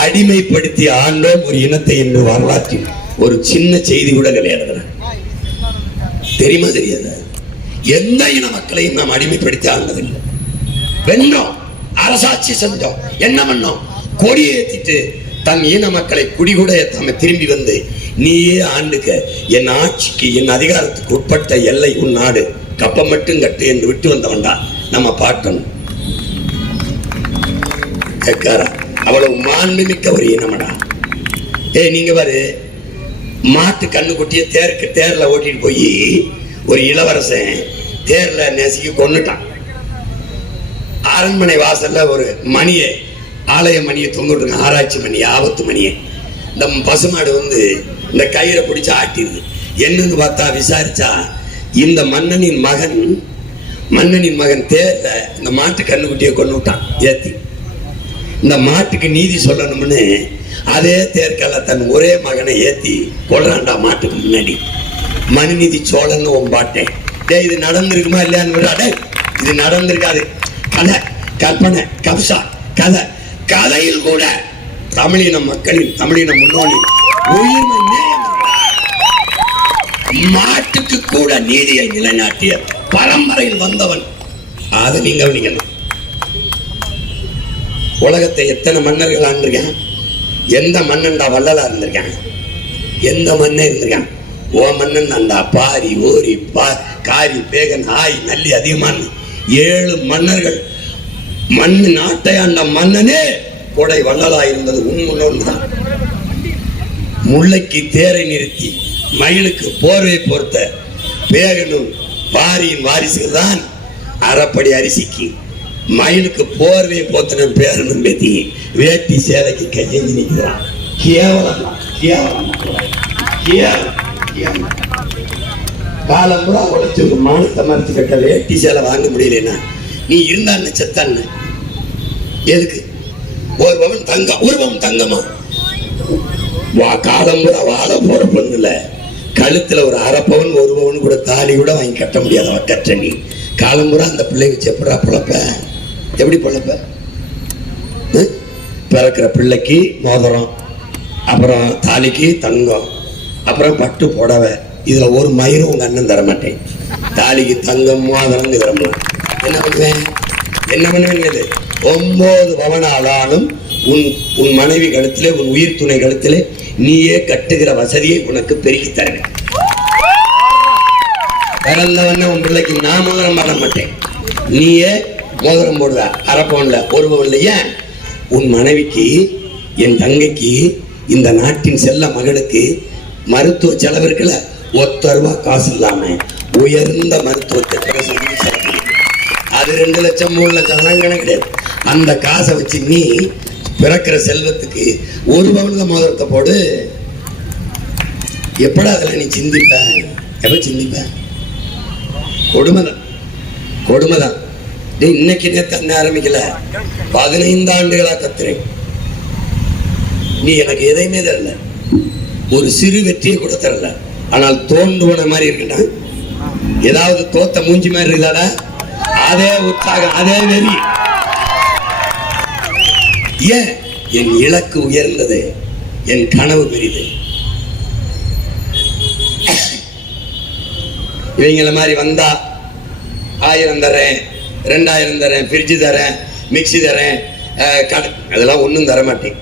அடிமைப்படுத்தி ஆண்டோம் ஒரு இனத்தை என்று வரலாற்றில் ஒரு சின்ன செய்தி கூட கிடையாது. தெரியுமா? தெரியாது. எந்த இன மக்களையும் நாம் அடிமைப்படுத்தி ஆண்டதில்லை. வென்றோம், அரசாட்சி செஞ்சோம். என்ன பண்ணோம்? கொடியை ஏற்றிட்டு தன் இன மக்களை குடிகூட ஏத்தாம திரும்பி வந்து, நீயே ஆண்டுக்க, என் ஆட்சிக்கு என் அதிகாரத்துக்கு உட்பட்ட எல்லை உன் நாடு, கப்பம் மட்டும் கட்டு என்று விட்டு வந்தவன்டா நம்ம பாட்டணும். அவ்வளவு மாண்புமிக்க ஒரு இனமடா. நீங்க பாரு, மாட்டு கண்ணுக்குட்டிய தேர்ல ஓட்டிட்டு போய் ஒரு இளவரசன் தேர்ல நெசுக்கி கொன்னுட்டான். அரண்மனை வாசல்ல ஒரு மணியை, ஆலய மணியை தொங்கிட்டு இருக்க, ஆராய்ச்சி மணி, ஆபத்து மணியை. இந்த பசுமாடு வந்து இந்த கயிறை பிடிச்சு ஆட்டிடுது. என்னன்னு பார்த்தா விசாரிச்சா, இந்த மன்னனின் மகன் தேர்ல இந்த மாட்டு கண்ணுக்குட்டியை கொண்டு விட்டான் ஏத்தி. இந்த மாட்டுக்கு நீதி சொல்லணும்னு அதே தேர்கால தன் ஒரே மகனை ஏத்தி கொள்றான்டா மாட்டுக்கு முன்னாடி. மனுநீதி சோழன் பாட்டேன். இது நடந்திருக்குமா இல்லையான்னு, இது நடந்திருக்காது. கதை, கற்பனை, கப்சா கதை. கதையில் கூட தமிழின மக்களின், தமிழின முன்னோனின் உயிர்மை நேயம், மாட்டுக்கு கூட நீதியை நிலைநாட்டிய பரம்பரையில் வந்தவன். அது நீங்க உலகத்தை எத்தனை மன்னர்கள் ஆண்டிருக்கான்? எந்த மன்னன்டா வள்ளலா இருந்திருக்கான்? எந்த மன்னன் இருந்திருக்கான்? ஓ மன்னன் தான்டா. பாரி, ஓரி, காரி, பேகன், ஆய், நல்லி, அதிகமான 7 மன்னர்கள். மண்ணு நாட்டை ஆண்ட மன்னனே கொடை வள்ளலா இருந்தது உன் முன்னோன் தான். முல்லைக்கு தேரை நிறுத்தி மயிலுக்கு போர்வை பொறுத்த பேகனும் பாரியின் வாரிசுகள் தான் அறப்படி அரிசிக்கு மயிலுக்கு போர்வையை போத்தின பேரனும் பேத்தி வேட்டி சேலைக்கு கையெழுந்து நிற்கிறான். கேவலம், கேவலம், கேவலம். காலம்புறா உழைச்சு ஒரு மானத்தை மறைச்சு கட்ட வேட்டி சேலை வாங்க முடியலன்னா நீ இருந்தான்னு செத்தான்னு எதுக்கு? ஒரு பவன் தங்கம், ஒரு பவன் தங்கமா? காலம்புறா வாழ போற பொண்ணுல கழுத்துல ஒரு அரைப்பவன், ஒரு பவன் கூட தாலி கூட வாங்கி கட்ட முடியாதவ கற்ற நீ. காலம்புறா அந்த பிள்ளை வச்சு எப்படா பொழப்ப? எப்படி பொழப்ப? பிறக்கிற பிள்ளைக்கு மோதிரம், அப்புறம் தாலிக்கு தங்கம், அப்புறம் பட்டு புடவை. இதுல ஒரு மயிரும் உங்க அண்ணன் தரமாட்டேன். தாலிக்கு தங்கம், மோதிரம் தரமாட்டேன். என்ன பண்ணுவேன்? என்ன பண்ணுவேன்? 9 பவனாலும் உன் மனைவி கழுத்திலே, உன் உயிர் துணை கழுத்திலே நீயே கட்டுகிற வசதியை உனக்கு பெருக்கி தருவேன். பிறந்தவன உன் பிள்ளைக்கு நான் மோதிரம் போட மாட்டேன், நீயே மோதிரம் போடுவ. அரைப்பவன்ல, ஒரு பவன்ல. ஏன்? உன் மனைவிக்கு, என் தங்கைக்கு, இந்த நாட்டின் செல்ல மகளுக்கு மருத்துவ செலவு இருக்குல்ல, 1 ரூபா காசு இல்லாம உயர்ந்த மருத்துவத்தை அது 2 லட்சம் 3 லட்சம் கணக்கு கிடையாது. அந்த காசை வச்சு நீ பிறக்கிற செல்வத்துக்கு 1 பவன்ல மோதிரத்தை போடு. எப்படா அதில் நீ சிந்திப்ப? எப்ப சிந்திப்ப? கொடுமைதான், கொடுமைதான். இன்னைக்கு நேற்று ஆரம்பிக்கல, 15 ஆண்டுகளா கத்துறேன். நீ எனக்கு எதையுமே தரல, ஒரு சிறு வெற்றியை கூட தரல. ஆனால் தோன்றுவன மாதிரி இருக்குடா. ஏதாவது தோத்த மூஞ்சி மாதிரி இருக்குதாடா? அதே உற்சாகம், அதே வெறி. ஏன்? என் இலக்கு உயர்ந்தது, என் கனவு பெரிது. இவங்கள மாதிரி வந்தா 1000 தரேன், 2000 தரேன், ஃப்ரிட்ஜ் தரேன், மிக்சி தரேன், அதெல்லாம் ஒன்றும் தர மாட்டேன்.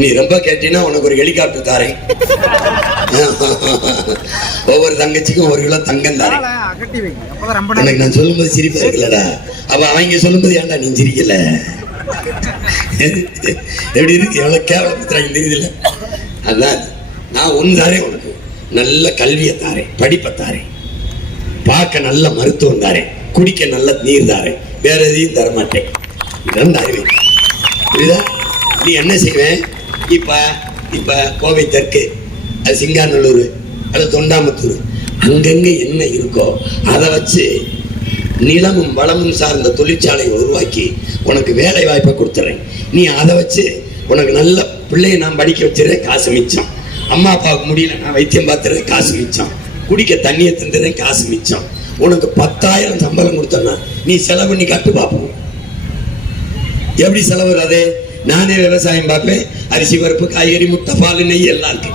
நீ ரொம்ப கேட்டீங்கன்னா உனக்கு ஒரு ஹெலிகாப்டர் தாரேன், ஒவ்வொரு தங்கச்சிக்கும் 1 கிலோ தங்கம் தாரேன். எனக்கு நான் சொல்லும்போது சிரிப்பா இருக்குல்லடா, அப்ப அவங்க சொல்லும்போது ஏன்டா நீ சிரிக்கல? எப்படி இருக்கு, எவ்வளவு கேவலப்படுத்துறாங்க தெரியுதுல்ல? அதான் நான் ஒன்று தாரேன், உனக்கு நல்ல கல்வியை தாரேன், படிப்பை தாரேன், பார்க்க நல்ல மருத்துவம் தாரேன், குடிக்க நல்ல நீர் தாரேன், வேற எதையும் தரமாட்டேன். இதான் தாருவேன். புரியுதா? நீ என்ன செய்வேன்? இப்ப கோவை தெற்கு, அது சிங்காநல்லூர், அது தொண்டாமுத்தூர், அங்கங்க என்ன இருக்கோ அதை வச்சு நிலமும் வளமும் சார்ந்த தொழிற்சாலையை உருவாக்கி உனக்கு வேலை வாய்ப்பை கொடுத்துறேன். நீ அதை வச்சு உனக்கு நல்ல பிள்ளையை நான் படிக்க வச்சிடறேன், காசு மிச்சம். அம்மா அப்பாவுக்கு முடியல, நான் வைத்தியம் பார்த்துறேன், காசு மிச்சம். குடிக்க தண்ணியை தந்துடுறேன், காசு மிச்சம். உனக்கு 10,000 சம்பளம் கொடுத்தனா நீ செலவு பண்ணி கட்டு பார்ப்போம். எப்படி செலவு? அதே நானே விவசாயம் பார்ப்பேன், அரிசி பருப்பு காய்கறி முட்டை பால் நெய் எல்லாம் இருக்கு.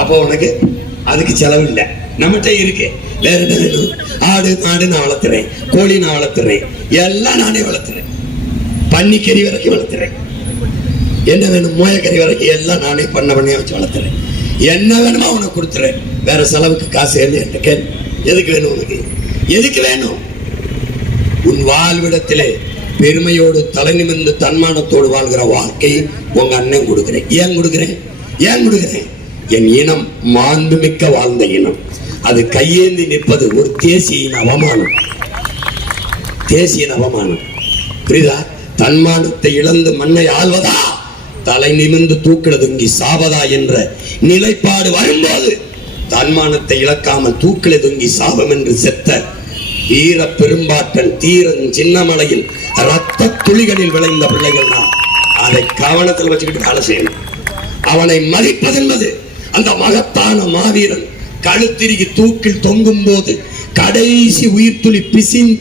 அப்போ உனக்கு அதுக்கு செலவு இல்லை, நம்மகிட்ட இருக்கு. வேற என்ன வேணும்? ஆடு மாடு நான் வளர்த்துறேன், கோழி நான் வளர்த்துறேன், எல்லாம் நானே வளர்த்துறேன், பன்னிக்கறி வரைக்கும் வளர்த்துறேன். என்ன வேணும்? மோயக்கறி வரைக்கும் எல்லாம் நானே பண்ணையா வச்சு வளர்த்துறேன். என்ன வேணுமோ உனக்கு கொடுத்துறேன். வேற செலவுக்கு காசு என்கிட்ட கேள். எதுக்கு வேணும் உனக்கு? எதுக்கு வேணும்? உன் வாழ்விடத்திலே பெருமையோடு தலை நிமிர்ந்து தன்மானத்தோடு வாழ்கிற வாழ்க்கை உங்க அண்ணன் கொடுக்கிறேன். ஏன் கொடுக்கிறேன்? என் இனம் மாண்புமிக்க வாழ்ந்த இனம். அது கையேந்தி நிற்பது ஒரு தேசியின் அவமானம். புரியுதா? தன்மானத்தை இழந்து மண்ணை ஆள்வதா, தலை நிமிர்ந்து தூக்கிலதுங்கி சாவதா என்ற நிலைப்பாடு வரும்போது தன்மானத்தை இழக்காமல் தூக்கிலதுங்கி சாபம் என்று செத்த வீர பெரும்பாட்டன் தீரன் சின்னமலையில் ரத்த துளிகளில் விளைந்த பிள்ளைகள் தான். அதை கவனத்தில் வச்சுக்கிட்டு வேலை செய்யணும். அவனை மதிப்பதென்பது அந்த மகத்தான மாவீரன் கழுத்திருகி தூக்கில் தொங்கும் போது கடைசி உயிர் துளி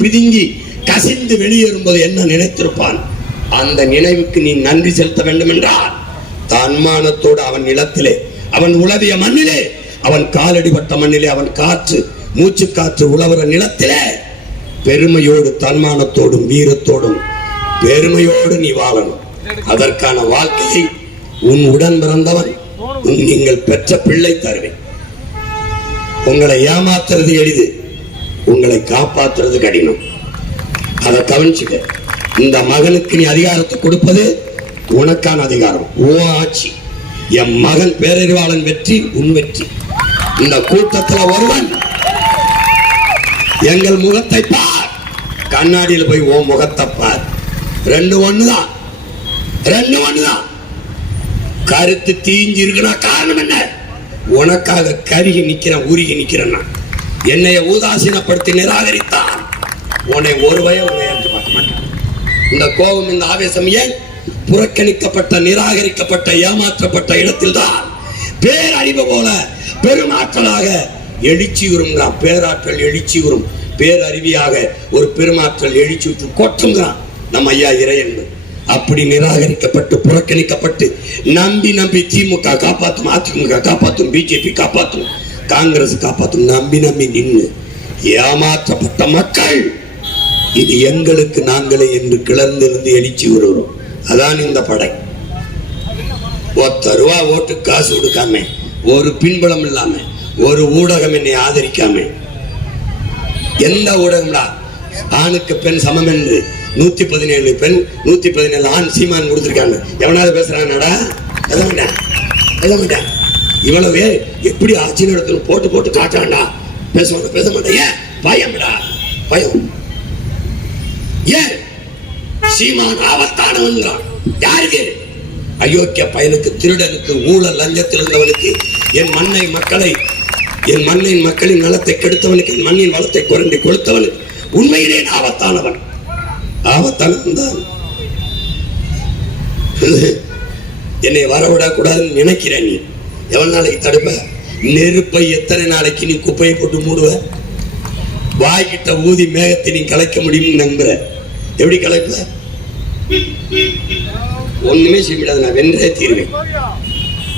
பிதுங்கி கசிந்து வெளியேறும் போது என்ன நினைத்திருப்பான்? அந்த நினைவுக்கு நீ நன்றி செலுத்த வேண்டும் என்றால் தன்மானத்தோடு அவன் நிலத்திலே, அவன் உழவிய மண்ணிலே, அவன் காலடிபட்ட மண்ணிலே, அவன் காற்று மூச்சு காற்று உழவுற நிலத்திலே பெருமையோடு தன்மானத்தோடும் வீரத்தோடும் பெருமையோடு நீ வாழணும். அதற்கான வாழ்க்கையை உன் உடன் பிறந்தவன் நீங்கள் பெற்ற பிள்ளை தருவேன். உங்களை ஏமாத்துறது எளிது, உங்களை காப்பாற்றுறது கடினம். அதை கவனிச்சுக்க. இந்த மகனுக்கு நீ அதிகாரத்தை கொடுப்பது உனக்கான அதிகாரம், ஓ ஆட்சி. என் மகன் பேரறிவாளன் வெற்றி உன் வெற்றி. இந்த கூட்டத்தில் ஒருவன் எங்கள் முகத்தை பார், கண்ணாடியில் போய் ஓ முகத்தை பார். 2 ஒண்ணுதான். கருத்து தீஞ்சு இருக்குன்னா காரணம் என்ன? உனக்காக கருகி நிக்கிறேன், உருகி நிக்கிறேன். என்னைய உதாசீனப்படுத்தி நிராகரித்தான் உன்னை ஒரு பயம் உன்னை ஏற்று பார்க்க மாட்டான். இந்த கோபம், இந்த ஆவேசம் ஏன்? புறக்கணிக்கப்பட்ட, நிராகரிக்கப்பட்ட, ஏமாற்றப்பட்ட இடத்தில்தான் பேரறிவு போல பெருமாற்றலாக எழுச்சி உறுங்கிறான். பேராற்றல் எழுச்சி உறும். பேரறிவியாக ஒரு பெருமாற்றல் எழுச்சி விட்டு கொட்டுங்கிறான் நம்ம ஐயா இறையன். அப்படி நிராகரிக்கப்பட்டு புறக்கணிக்கப்பட்டு நம்பி திமுக காப்பாற்றும், அதிமுக காப்பாற்றும், பிஜேபி காப்பாற்றும், காங்கிரஸ் காப்பாற்றும், நம்பி நின்று ஏமாற்றப்பட்ட மக்கள் இது எங்களுக்கு நாங்களே என்று கிளர்ந்திருந்து எழுச்சி வருகிறோம். அதான் இந்த படை. 10 ரூபா ஓட்டு காசு கொடுக்காம, ஒரு பின்புலம் இல்லாம, ஒரு ஊடகம் என்னை ஆதரிக்காம, எந்த ஊடகம்டா ஆணுக்கு பெண் சமம் என்று 117 பெண் 117 ஆண் சீமான் கொடுத்திருக்காங்க. எவனாவது பேசுறானடா? எதமாட்டான். இவ்வளவே எப்படி ஆட்சி நடத்தணும் போட்டு காட்டாண்டா. பேச மாட்டேன். ஏன்? பயம். ஏன்? சீமான் ஆபத்தானவன். யாருக்கு? அயோக்கிய பயனுக்கு, திருடனுக்கு, ஊழல் லஞ்சத்தில் இருந்தவனுக்கு, என் மண்ணின் மக்களின் நலத்தை கெடுத்தவனுக்கு, என் மண்ணின் வளத்தை குறைந்து கொளுத்தவனுக்கு உண்மையிலே ஆபத்தானவன் தான். என்னை வரவிடக்கூடாதுன்னு நினைக்கிறேன். நீ எவ்வளவு நாளைக்கு தடுப்ப? நெருப்பை எத்தனை நாளைக்கு நீ குப்பையை போட்டு மூடுவ? வாய்கிட்ட ஊதி மேகத்தை நீ கலைக்க முடியும்னு நம்புற. எப்படி கலைப்ப? ஒண்ணுமே செய்ய முடியாது. நான் வென்றே தீர்வேன்,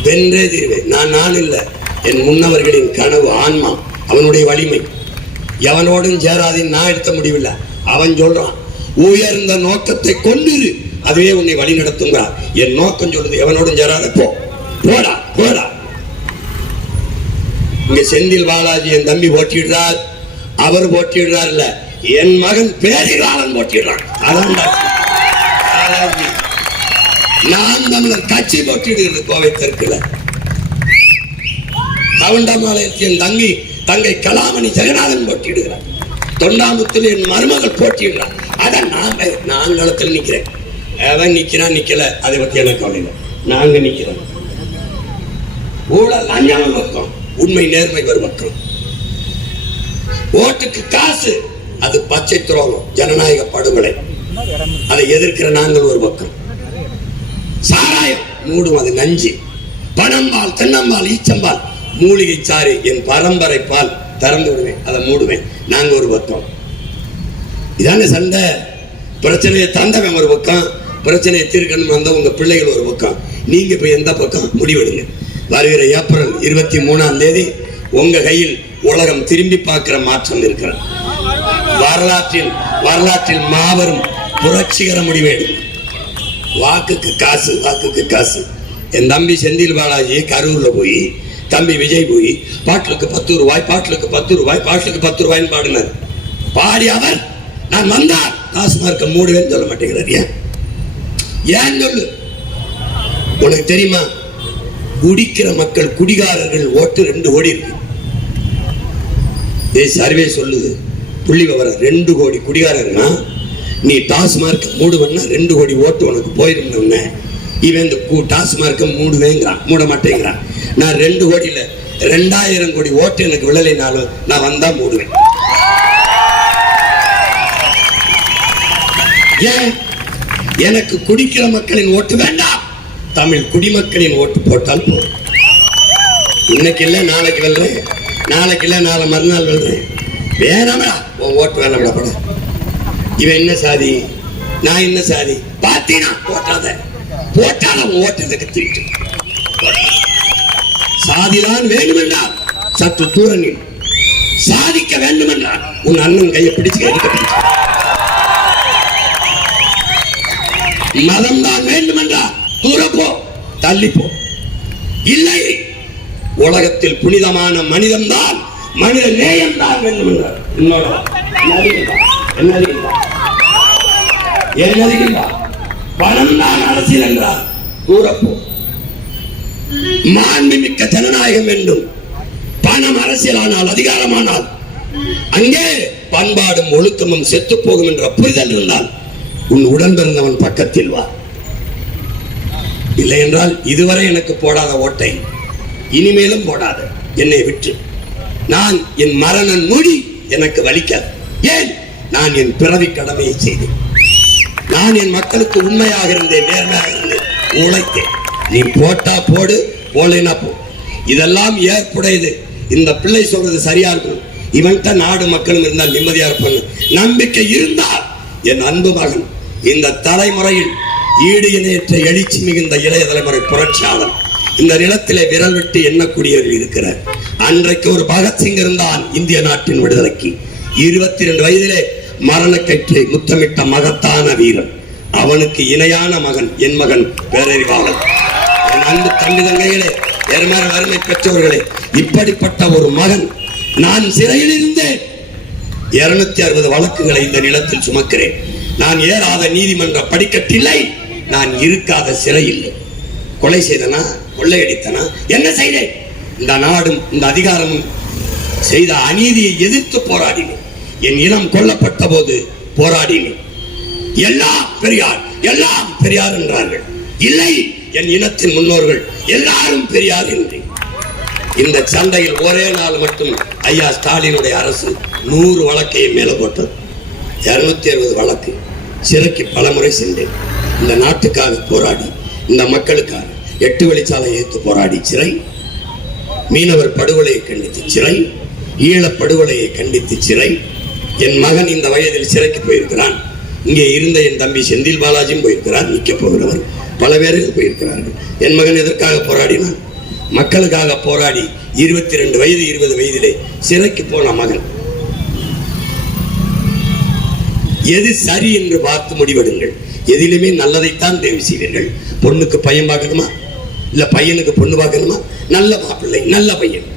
வென்றே தீர்வேன். நான் இல்லை, என் முன்னவர்களின் கனவு, ஆன்மா, அவனுடைய வலிமை. எவனோடும் சேராதின்னு நான் எடுத்த முடிவில்லை. அவன் சொல்றான், உயர்ந்த நோக்கத்தை கொண்டிரு, அதுவே உன்னை வழி நடத்துங்கிறான். என் நோக்கம் சொல்லுது, எவனோடும் சேராத, போடா போடா. இங்க செந்தில் பாலாஜி என் தம்பி போட்டிடுறார், அவர் போட்டிடுறார் இல்ல, என் மகன் பேரிகாலன் போட்டிடுறான். அதான் நான் தமிழர் கட்சி போட்டிடுகிறது கோவை தெற்குல. கவுண்டமாலயத்தின் தங்கை கலாமணி ஜெகநாதன் போட்டிடுகிறார். தொண்டாமுத்தில் என் மருமகள் போட்டிடுறார். அதான் நான் களத்தில் நிக்கிறேன். அவன் நிக்கிறான் நிக்கல, அதை பத்தி எனக்கு கவலை இல்லை. நாங்க நிக்கிறோம். ஊழல் லஞ்சம் பக்கம், உண்மை நேர்மை ஒரு பக்கம். ஓட்டுக்கு காசு, அது பச்சை துரோகம், ஜனநாயக படுகொலை. அதை எதிர்க்கிற நாங்கள் ஒரு பக்கம். சாராயம் மூடும், அது நஞ்சு. பனம்பால், தென்னம்பால், ஈச்சம்பால், மூலிகை சாறு, என் பரம்பரை பால் திறந்து விடுவேன், அதை மூடுவேன். நாங்க ஒரு பக்கம். இதான சண்டை. பிரச்சனையை தந்தவன் ஒரு பக்கம், பிரச்சனையை தீர்க்கணும் வந்த உங்க பிள்ளைகள் ஒரு பக்கம். நீங்க இப்ப எந்த பக்கம் முடிவெடுங்க. வருகிற ஏப்ரல் 23ஆம் தேதி உங்க கையில் உலகம் திரும்பி பார்க்கிற மாற்றம் இருக்கிறது. வரலாற்றில் மாபெரும் புரட்சிகர முடிவேடு. வாக்குக்கு காசு, வாக்குக்கு காசு. என் தம்பி செந்தில் பாலாஜி கரூர்ல போய், தம்பி விஜய் போய் பாட்டிலுக்கு 10 ரூபாய், பாட்டிலுக்கு 10 ரூபாய், பாட்டிலுக்கு 10 ரூபாய்ன்னு பாடினார். பாடி அவர் நான் வந்தார் டாஸ்மார்க்க மூடுவேன்னு சொல்ல மாட்டேங்கிறார். ஏன் சொல்லு. உனக்கு தெரியுமா, குடிக்கிற மக்கள், குடிகாரர்கள் ஓட்டு 2 கோடி இருக்கு. சர்வே சொல்லுது, புள்ளி விவரம் 2 கோடி குடிகாரர்னா, நீ டாஸ்மார்க் மூடுவன்னா 2 கோடி ஓட்டு உனக்கு போயிடும். இவன் இந்த டாஸ்மார்க்க மூடுவேங்கிறான், மூட மாட்டேங்கிறான். நான் 2 கோடியில 2000 கோடி ஓட்டு எனக்கு விழலைனாலும் நான் வந்தா மூடுவேன். ஏன்? எனக்கு குடிக்கிற மக்களின் ஓட்டு வேண்டாம், தமிழ் குடிமக்களின் ஓட்டு போட்டால் போதும். இன்னைக்கு இல்ல நாளைக்கு வெல்றேன், நாளைக்கு இல்ல நாளை மறுநாள் வெல்றேன். வேணாமடா உன் ஓட்டு வேணாம் பட. இவன் என்ன சாதி, நான் என்ன சாதி பார்த்தீங்கன்னா போட்டாத, போட்டால உன் ஓட்டு எனக்கு திருட்டு. சாதிதான் வேண்டுமென்றால் சற்று தூரணில், சாதிக்க வேண்டுமென்றால் உன் அண்ணன் கையை பிடிச்சு மதம் தான் வேண்டுமென்றால் தூரப்போ, தள்ளிப்போ. இல்லை, உலகத்தில் புனிதமான மனிதன் தான், மனித நேயம் தான் வேண்டும் என்றார். பணம் தான் அரசியல் என்றார். தூரப்போ. மாண்புமிக்க ஜனநாயகம் வேண்டும். பணம் அரசியலானால், அதிகாரமானால், அங்கே பண்பாடும் ஒழுக்கமும் செத்து போகும் என்ற புரிதல் இருந்தால் உன் உடன் பிறந்தவன் பக்கத்தில் வா. இல்லை என்றால் இதுவரை எனக்கு போடாத ஓட்டை இனிமேலும் போடாத, என்னை விட்டு. நான் என் மரண நொடி எனக்கு வலிக்காது. ஏன்? நான் என் பிறவி கடமையை செய்தேன். நான் என் மக்களுக்கு உண்மையாக இருந்தேன், நேர்மையாக இருந்தேன், உழைத்தேன். நீ போட்டா போடு, போலேனா போ. இதெல்லாம் ஏற்புடையது. இந்த பிள்ளை சொல்றது சரியா இருக்கும். இவன்கிட்ட நாடு மக்களும் இருந்தால் நிம்மதியா இருப்பாங்க. நம்பிக்கை இருந்தால் என் அன்பு மகன் இந்த தலைமுறையில் ஈடு இணையற்ற எழுச்சி மிகுந்த இளைய தலைமுறை புரட்சியாளர், இந்த நிலத்திலே விரல் விட்டு எண்ணக்கூடியவர்கள் இருக்கிறார். அன்றைக்கு ஒரு பகத்சிங் இருந்தான் இந்திய நாட்டின் விடுதலைக்கு. 22 வயதிலே மரணக்கயிற்றை முத்தமிட்ட மகத்தான வீரன். அவனுக்கு இணையான மகன் என் மகன் பேரறிவாளன். என் அன்பு தம்பி தங்கைகளே, எருமர வறுமை பெற்றவர்களே, இப்படிப்பட்ட ஒரு மகன். நான் சிறையில் இருந்தேன். 260 வழக்குகளை இந்த நிலத்தில் சுமக்கிறேன். நான் ஏறாத நீதிமன்ற படிக்கட்டில்லை, நான் இருக்காத சிறை இல்லை. கொலை செய்தனா, கொள்ளையடித்தனா, என்ன செய்தேன்? இந்த நாடும் இந்த அதிகாரமும் செய்த அநீதியை எதிர்த்து போராடினேன். என் இனம் கொல்லப்பட்ட போது போராடினேன். எல்லாம் பெரியார், எல்லாம் பெரியார் என்றார்கள். இல்லை, என் இனத்தின் முன்னோர்கள் எல்லாரும் பெரியார் என்றேன். இந்த சண்டையில் ஒரே நாள் மட்டும் ஐயா ஸ்டாலினுடைய அரசு 100 வழக்கையும் மேல போட்டது. 260 வழக்கு. சிறைக்கு பலமுறை சென்றேன். இந்த நாட்டுக்காக போராடி, இந்த மக்களுக்காக 8 வழிச்சாலை ஏற்று போராடி சிறை, மீனவர் படுகொலையை கண்டித்து சிறை, ஈழ படுகொலையை கண்டித்து சிறை. என் மகன் இந்த வயதில் சிறைக்கு போயிருக்கிறான். இங்கே இருந்த என் தம்பி செந்தில் பாலாஜியும் போயிருக்கிறார், நிற்க போகிறவர் பல பேர்கள் போயிருக்கிறார்கள். என் மகன் எதற்காக போராடினான்? மக்களுக்காக போராடி 22 வயது 20 வயதிலே சிறைக்கு போன மகன். எது சரி என்று பார்த்து முடிவெடுங்கள். எதிலுமே நல்லதைத்தான் தேர்வு செய்வீர்கள். பொண்ணுக்கு பையன் பார்க்கணுமா, இல்ல பையனுக்கு பொண்ணு பார்க்கணுமா? நல்ல மாப்பிள்ளை, நல்ல பையன்.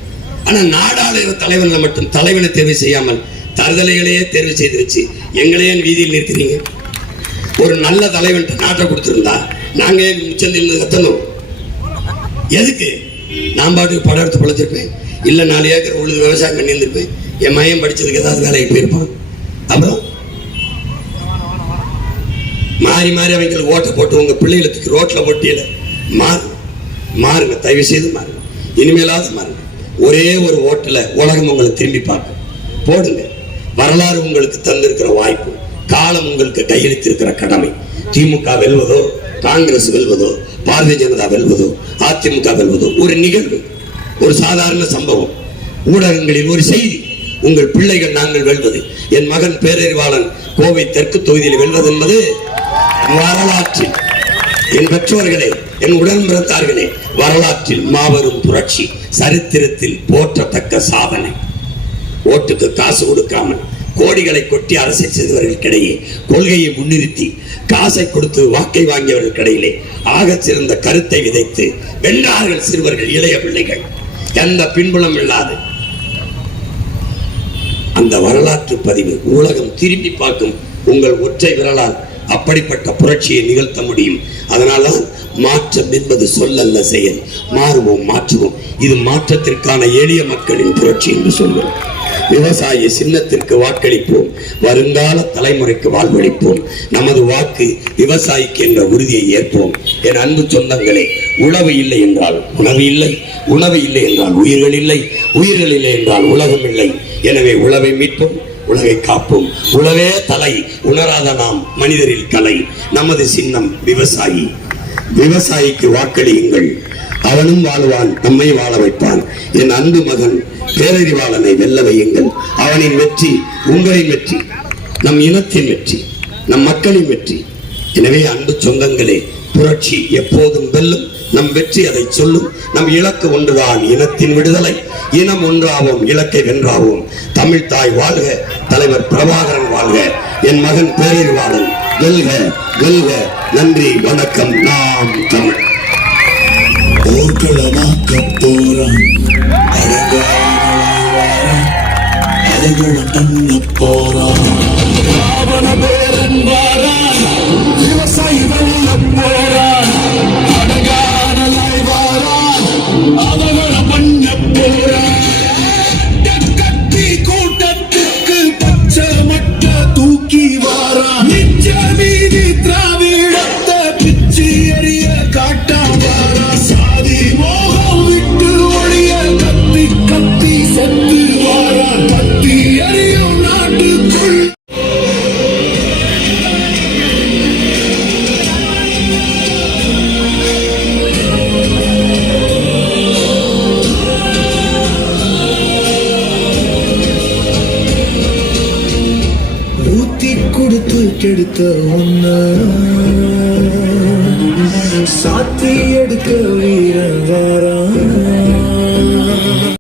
ஆனா நாடாளுமன்ற தலைவர்களை மட்டும் தலைவனை தேர்வு செய்யாமல் தருதலைகளையே தேர்வு செய்து வச்சு எங்களையே வீதியில் நிறுத்துறீங்க. ஒரு நல்ல தலைவன் நாட்டை கொடுத்திருந்தா நாங்க முச்சந்தில் கத்தணும். எதுக்கு? நான் பாட்டுக்கு படம் எடுத்து பழச்சிருப்பேன், இல்ல 4 ஏக்கர் உழுது விவசாயம் பண்ணி இருந்திருப்பேன். என் மையம் படிச்சதுக்கு ஏதாவது வேலைக்கு போயிருப்பான். அப்புறம் மாறி மாறி அவங்களுக்கு ஓட்டை போட்டு உங்க பிள்ளைகளுக்கு ரோட்ல போட்டியில மாறுங்க, தயவு செய்து மாறுங்க. இனிமேலாவது மாறுங்க. ஒரே ஒரு ஓட்டுல உலகம் உங்களை திரும்பி பார்க்கும். போடுங்க. வரலாறு உங்களுக்கு தந்திருக்கிற வாய்ப்பு, காலம் உங்களுக்கு கையெழுத்திருக்கிற கடமை. திமுக வெல்வதோ, காங்கிரஸ் வெல்வதோ, பாரதிய ஜனதா வெல்வதோ, அதிமுக வெல்வதோ ஒரு நிகழ்வு, ஒரு சாதாரண சம்பவம். ஊடகங்களில் ஒரு செய்தி, உங்கள் பிள்ளைகள் நாங்கள் வெல்வது, என் மகன் பேரறிவாளன் கோவை தெற்கு தொகுதியில் வெல்வது என்பது வரலாற்றில், என் பெற்றோர்களே, என் உடன் பிறந்தார்களே, வரலாற்றில் மாபெரும் புரட்சி, சரித்திரத்தில் போற்றத்தக்க சாதனை. ஓட்டுக்கு காசு கொடுக்காமல் கோடிகளை கொட்டி அரசியல் செய்தவர்களுக்கிடையே கொள்கையை முன்னிறுத்தி காசை கொடுத்து வாக்கை வாங்கியவர்களுக்கிடையிலே ஆக சிறந்த கருத்தை விதைத்து வென்றார்கள் சிறுவர்கள், இளைய பிள்ளைகள். எந்த பின்புலம் இல்லாது அந்த வரலாற்று பதிவு உலகம் திரும்பி பார்க்கும். உங்கள் ஒற்றை விரலால் அப்படிப்பட்ட புரட்சியை நிகழ்த்த முடியும். அதனால்தான் மாற்றம் என்பது சொல்லல்ல, செயல். மாறுவோம், மாற்றுவோம். இது மாற்றத்திற்கான எளிய மக்களின் புரட்சி என்று சொல்வோம். விவசாய சின்னத்திற்கு வாக்களிப்போம், வருங்கால தலைமுறைக்கு வாழ்வளிப்போம். நமது வாக்கு விவசாயிக்கு என்ற உறுதியை ஏற்போம். என் அன்பு சொந்தங்களே, உணவு இல்லை என்றால் உணவு இல்லை, உணவு இல்லை என்றால் உயிர்கள் இல்லை, உயிர்கள் இல்லை என்றால் உலகம் இல்லை. எனவே உழவை மீட்போம், உலகை காப்போம். உழவே தலை, உணராத நாம் மனிதரில் கலை. நமது சின்னம் விவசாயி. விவசாயிக்கு வாக்களியுங்கள், அவனும் வாழ்வான், நம்மை வாழ வைப்பான். என் அன்பு மகன் பேரறிவாளனை வெல்ல வையுங்கள். அவனின் வெற்றி உங்களின் வெற்றி, நம் இனத்தின் வெற்றி, நம் மக்களின் வெற்றி. எனவே அன்பு சொந்தங்களே, புரட்சி எப்போதும் வெல்லும். நம் வெற்றி அதை சொல்லும். நம் இலக்கு ஒன்றுதான், இனத்தின் விடுதலை. இனம் ஒன்றாவோம், இலக்கை வென்றாவோம். தமிழ் தாய் வாழ்க, தலைவர் பிரபாகரன் வாழ்க. என் மகன் பேரறிவாளன் வெல்க, வெல்க. நன்றி, வணக்கம். நாம் தமிழ். போர்க்களமாக்க போறான், அடங்குளம் பண்ண போறான். ராவண பேரன் வாரான், விவசாயி வெல்ல போறான். அடங்கானலாய் வாரான், அவகளம் பண்ண போறான். கட்டி கூட்டத்துக்கு பச்சை மட்ட தூக்கி வாரான். நிச்ச மீதி திராவிடத்தை பிச்சு எறிய காட்டா வாரான். சாதி மோகம் விட்டு ஒழிய கத்தி கத்தி செத்து வாரான். கத்தி எறியும் நாட்டுக்குள் ஊத்தி கொடுத்து கெடுத்த ஒன்ன சாத்தி எடுக்க வீரன் வாரா.